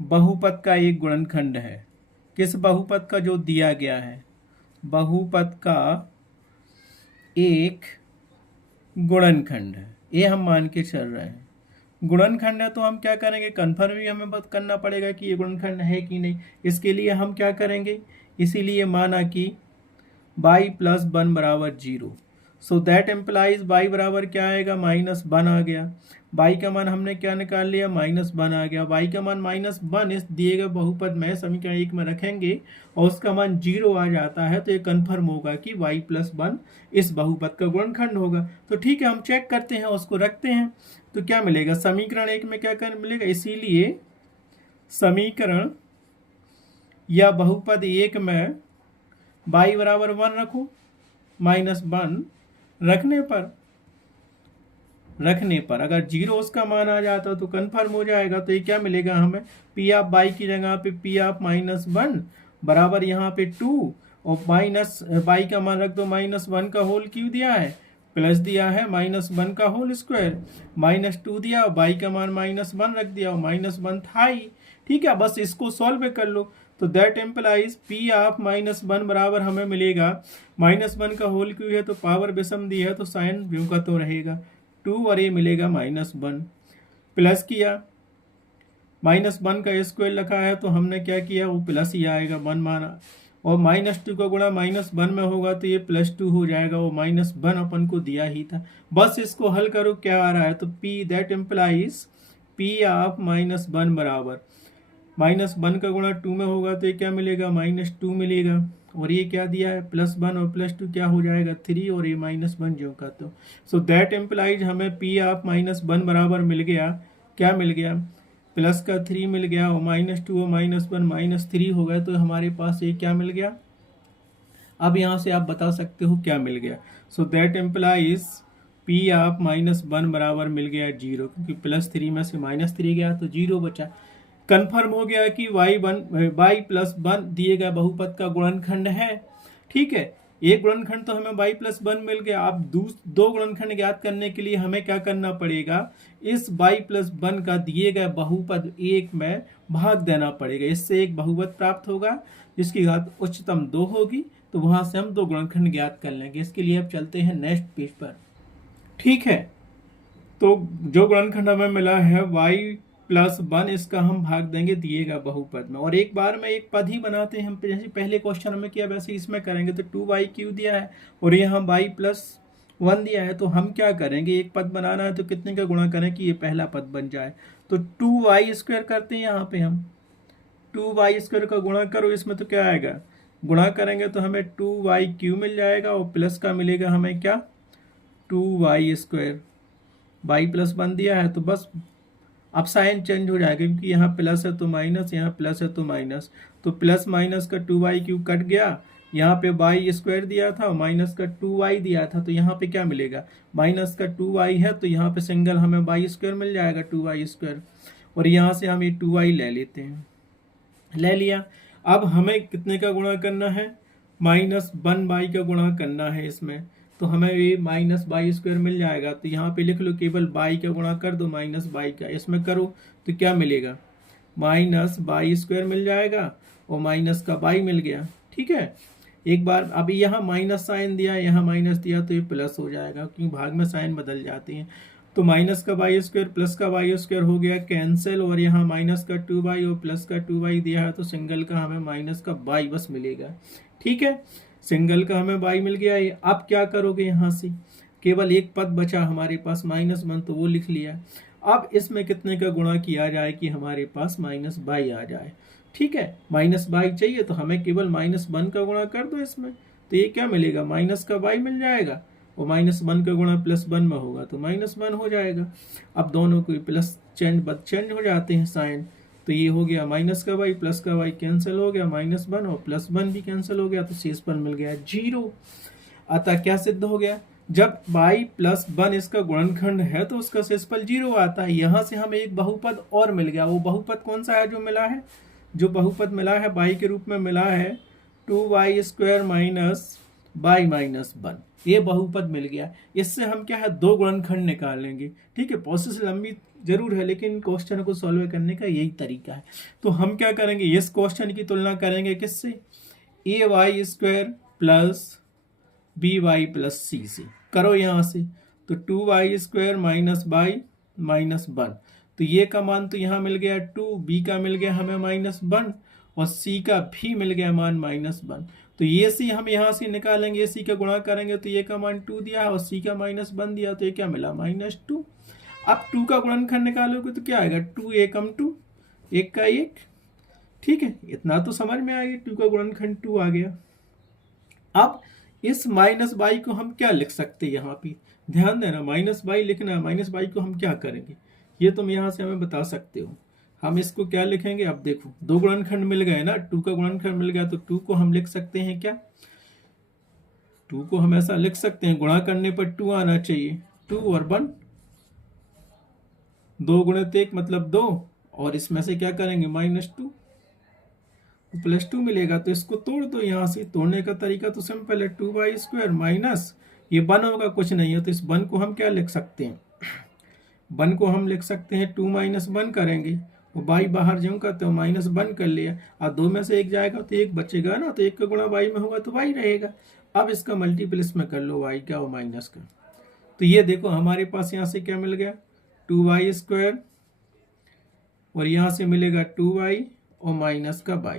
बहुपद का एक गुणनखंड है। किस बहुपद का, जो दिया गया है, बहुपद का एक गुणनखंड है। ये हम मान के चल रहे हैं, गुणनखंड है। तो हम क्या करेंगे, कन्फर्म भी हमें बात करना पड़ेगा कि ये गुणनखंड है कि नहीं। इसके लिए हम क्या करेंगे, इसीलिए माना कि y प्लस 1 बराबर 0। सो दैट एम्प्लाइज y बराबर क्या आएगा, -1 आ गया। y का मान हमने क्या निकाल लिया, -1 आ गया। y का मान -1 इस दिए गए बहुपद में समीकरण 1 में रखेंगे और उसका मान 0 आ जाता है तो ये कन्फर्म होगा कि y+1 इस बहुपद का गुणनखंड होगा। तो ठीक है, हम चेक करते हैं, उसको रखते हैं। तो क्या मिलेगा, समीकरण 1 में क्या कर मिलेगा, इसीलिए समीकरण या बहुपद 1 में y बराबर 1 रखो, -1 रखने पर अगर 0 उसका मान आ जाता तो कंफर्म हो जाएगा। तो ये क्या मिलेगा हमें, पी ऑफ y की जगह पे पी ऑफ -1 बराबर यहाँ पे 2 और माइनस y का मान रख दो -1 का होल क्यों दिया है, प्लस दिया है -1 का होल स्क्वायर, -2 दिया और y का मान -1 रख दिया और -1 था ही। ठीक है, बस इसको सॉल्व कर लो। तो दैट एम्प्लाइज पी ऑफ -1 बराबर हमें मिलेगा, -1 का होल क्यों है तो पावर विषम दी है तो साइन व्यू का तो रहेगा 2 और ये मिलेगा -1 प्लस किया, -1 का स्क्वायर लिखा है तो हमने क्या किया, वो प्लस ही आएगा 1 माना और -2 का गुणा -1 में होगा तो ये +2 हो जाएगा। वो -1 अपन को दिया ही था, बस इसको हल करो क्या आ रहा है। तो P that employees P of -1 बराबर -1 का गुणा 2 में होगा तो ये क्या मिलेगा, -2 मिलेगा और ये क्या दिया है +1 और +2 क्या हो जाएगा 3 और ये -1 जो का तो। सो दैट एम्प्लाइज हमें पी ऑफ -1 बराबर मिल गया, क्या मिल गया, प्लस का 3 मिल गया और -2 और -1 -3 हो गया। तो हमारे पास ये क्या मिल गया, अब यहाँ से आप बता सकते हो क्या मिल गया। So that employees P of -1 बराबर मिल गया 0, क्योंकि +3 में से -3 गया तो 0 बचा। कंफर्म हो गया कि y+1 दिए गए बहुपद का गुणनखंड है। ठीक है, एक गुणनखंड तो हमें y+1 मिल गया। अब दो गुणनखंड ज्ञात करने के लिए हमें क्या करना पड़ेगा, इस y+1 का दिए गए बहुपद 1 में भाग देना पड़ेगा। इससे एक बहुपद प्राप्त होगा जिसकी घात उच्चतम 2 होगी, तो वहां से हम दो गुणनखंड ज्ञात कर लेंगे। इसके लिए अब चलते हैं नेक्स्ट पेज पर। ठीक है, तो जो गुणनखंड हमें मिला है y+1, इसका हम भाग देंगे दिएगा बहुपद में और एक बार में एक पद ही बनाते हैं। हम जैसे पहले क्वेश्चन में किया वैसे इसमें करेंगे। तो 2y³ दिया है और यहाँ y+1 दिया है, तो हम क्या करेंगे, एक पद बनाना है तो कितने का गुणा करें कि ये पहला पद बन जाए। तो 2y² करते हैं, यहाँ पे हम 2y² का गुणा करो, इसमें तो क्या आएगा, गुणा करेंगे तो हमें 2y³ मिल जाएगा और प्लस का मिलेगा हमें क्या 2y²। y+1 दिया है तो बस अब साइन चेंज हो जाएगा, क्योंकि यहाँ प्लस है तो माइनस, यहाँ प्लस है तो माइनस, तो प्लस माइनस का 2y³ कट गया। यहाँ पे y² दिया था और माइनस का 2y दिया था, तो यहाँ पे क्या मिलेगा, माइनस का 2y है तो यहाँ पे सिंगल हमें y² मिल जाएगा 2y²। और यहाँ से हम ये 2y ले लेते हैं, ले लिया। अब हमें कितने का गुणा करना है, -1y का गुणा करना है इसमें, तो हमें ये -y² मिल जाएगा। तो यहाँ पे लिख लो, केवल y का गुणा कर दो -y का, इसमें करो तो क्या मिलेगा, -y² मिल जाएगा और माइनस का y मिल गया। ठीक है, एक बार अभी यहाँ माइनस साइन दिया, यहाँ माइनस दिया तो ये प्लस हो जाएगा, क्योंकि भाग में साइन बदल जाते हैं। तो माइनस का y² प्लस का y² हो गया कैंसिल, और यहाँ माइनस का 2y और प्लस का 2y दिया है तो सिंगल का हमें माइनस का y बस मिलेगा। ठीक है, सिंगल का हमें y मिल गया। अब क्या करोगे, यहाँ से केवल एक पद बचा हमारे पास -1, तो वो लिख लिया। अब इसमें कितने का गुणा किया जाए कि हमारे पास -y आ जाए। ठीक है, -y चाहिए तो हमें केवल -1 का गुणा कर दो इसमें, तो ये क्या मिलेगा, माइनस का y मिल जाएगा और -1 का गुणा +1 में होगा तो -1 हो जाएगा। अब दोनों को प्लस चेंज हो जाते हैं साइन, तो ये हो गया माइनस का y प्लस का y कैंसिल हो गया, -1 और +1 भी कैंसिल हो गया, तो शेष पर मिल गया 0। अतः क्या सिद्ध हो गया, जब y+1 इसका गुणनखंड है तो उसका शेषफल 0 आता है। यहाँ से हमें एक बहुपद और मिल गया। वो बहुपद कौन सा है जो मिला है, जो बहुपद मिला है y के रूप में मिला है 2y² - y-1, ये बहुपद मिल गया। इससे हम क्या है, दो गुणनखंड निकालेंगे। ठीक है, प्रोसेस लंबी जरूर है लेकिन क्वेश्चन को सॉल्व करने का यही तरीका है। तो हम क्या करेंगे, इस क्वेश्चन की तुलना करेंगे किससे, ay² + by + c से। करो यहाँ से, तो 2y² - y-1, तो ये का मान तो यहाँ मिल गया 2, b का मिल गया हमें -1 और c का भी मिल गया मान -1। तो ये सी हम यहाँ से निकालेंगे, सी का गुणा करेंगे तो ये का मान 2 दिया और सी का -1 दिया, तो ये क्या मिला -2। अब 2 का गुणनखंड निकालोगे तो क्या आएगा, 2 एकम 2, 1 का 1। ठीक है, इतना तो समझ में आ गया, 2 का गुणनखंड 2 आ गया। अब इस -y को हम क्या लिख सकते हैं, यहाँ पे ध्यान देना, -y लिखना है। -y को हम क्या करेंगे, ये तुम यहाँ से हमें बता सकते हो। हम इसको क्या लिखेंगे, अब देखो 2 गुणनखंड मिल गए ना, 2 का गुणनखंड मिल गया, तो 2 को हम लिख सकते हैं क्या, 2 को हम ऐसा लिख सकते हैं, गुणा करने पर 2 आना चाहिए, 2 और 1, 2 गुणित 1 मतलब 2, और इसमें से क्या करेंगे -2, +2 मिलेगा। तो इसको तोड़ दो, यहाँ से तोड़ने का तरीका तो सिंपल है, 2y² माइनस ये 1 होगा, कुछ नहीं है, तो इस 1 को हम क्या लिख सकते हैं, 1 को हम लिख सकते हैं 2 - 1 करेंगे, वो y बाहर जाऊँ का तो -1 कर लिया, और 2 में से 1 जाएगा तो 1 बचेगा ना, तो 1 का गुणा y में होगा तो y रहेगा। अब इसका मल्टीपल इसमें कर लो, y का और माइनस का, तो ये देखो हमारे पास यहाँ से क्या मिल गया, 2y², और यहाँ से मिलेगा 2y और माइनस का y,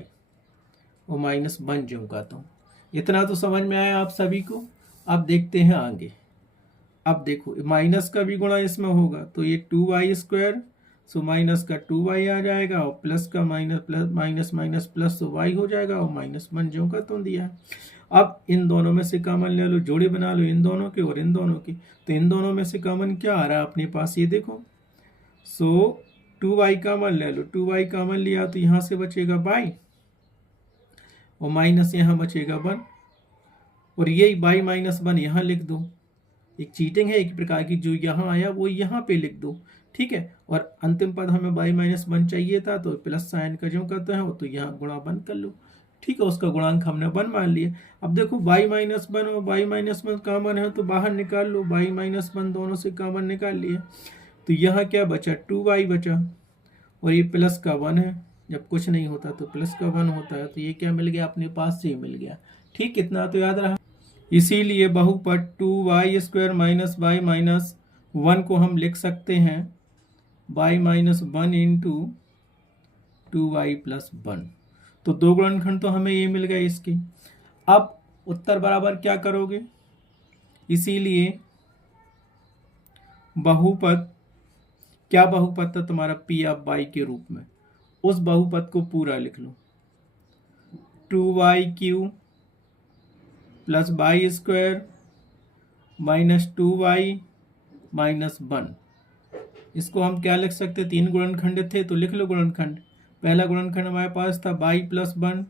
और -1 जो का, तो इतना तो समझ में आया आप सभी को। अब देखते हैं आगे। अब देखो माइनस का भी गुणा इसमें होगा, तो ये 2y², सो माइनस का 2y आ जाएगा, और प्लस का माइनस प्लस तो y हो जाएगा, और -1 जो का तो दिया है। अब इन दोनों में से कॉमन ले लो, जोड़े बना लो इन दोनों के और इन दोनों के, तो इन दोनों में से कॉमन क्या आ रहा है अपने पास, ये देखो, सो 2y कॉमन ले लो, 2y कॉमन लिया तो यहाँ से बचेगा y, और माइनस यहाँ बचेगा 1, और यही y -1 यहाँ लिख दो। एक चीटिंग है एक प्रकार की, जो यहाँ आया वो यहाँ पे लिख दो, ठीक है। और अंतिम पद हमें y -1 चाहिए था, तो प्लस साइन का जो करते हैं तो यहाँ गुणा 1 कर लो, ठीक है, उसका गुणांक हमने 1 मान लिया। अब देखो y -1 और y -1 कॉमन है तो बाहर निकाल लो, y -1 दोनों से कॉमन निकाल लिया, तो यहाँ क्या बचा, 2y बचा, और ये प्लस का 1 है, जब कुछ नहीं होता तो प्लस का 1 होता है, तो ये क्या मिल गया अपने पास से मिल गया, ठीक, कितना तो याद रहा। इसीलिए बहुपद 2y² माइनस y -1 को हम लिख सकते हैं y -1 इंटू 2y + 1। तो 2 गुणनखंड तो हमें ये मिल गए इसके। अब उत्तर बराबर क्या करोगे, इसीलिए बहुपद, क्या बहुपद था तुम्हारा, p(y) के रूप में, उस बहुपद को पूरा लिख लो, 2y³ + y² - 2y - 1। इसको हम क्या लिख सकते, 3 गुणनखंड थे तो लिख लो गुणनखंड। पहला गुणनखंड हमारे पास था y + 1,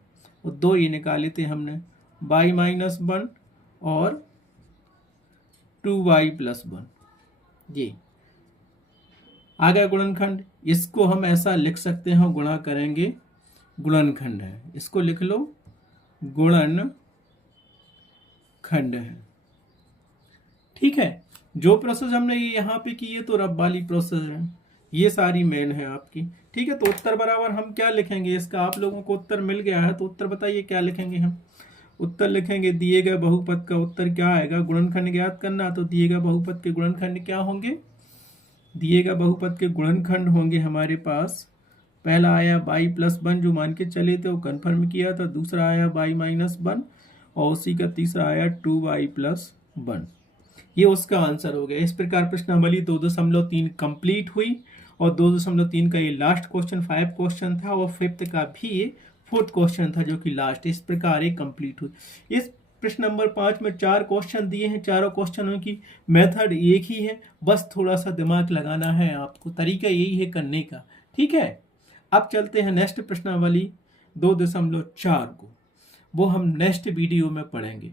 और 2 ये निकाले थे हमने, y -1 और 2y + 1, ये आ गया गुणनखंड। इसको हम ऐसा लिख सकते हैं, गुणा करेंगे, गुणनखंड है, इसको लिख लो गुणनखंड है, ठीक है। जो प्रोसेस हमने यहाँ पे की है तो रब वाली प्रोसेस है, ये सारी मेन है आपकी, ठीक है। तो उत्तर बराबर हम क्या लिखेंगे इसका, आप लोगों को उत्तर मिल गया है तो उत्तर बताइए क्या लिखेंगे हम। उत्तर लिखेंगे दिए गए बहुपद का उत्तर क्या आएगा, गुणनखंड ज्ञात करना, तो दिए गए बहुपद के गुणनखंड क्या होंगे, दिए गए बहुपद के गुणनखंड होंगे हमारे पास, पहला आया y + 1 जो मान के चले थे वो कंफर्म किया था, दूसरा आया y -1, और उसी का तीसरा आया 2y + 1, ये उसका आंसर हो गया। इस प्रकार प्रश्नावली 2.3 कंप्लीट हुई, और 2.3 का ये लास्ट क्वेश्चन 5 क्वेश्चन था, और 5th का भी ये 4th क्वेश्चन था जो कि लास्ट, इस प्रकार ये कंप्लीट हुई। इस प्रश्न नंबर 5 में 4 क्वेश्चन दिए हैं, चारों क्वेश्चनों की मेथड एक ही है, बस थोड़ा सा दिमाग लगाना है आपको, तरीका यही है करने का, ठीक है। अब चलते हैं नेक्स्ट प्रश्नावली 2.4 को, वो हम नेक्स्ट वीडियो में पढ़ेंगे।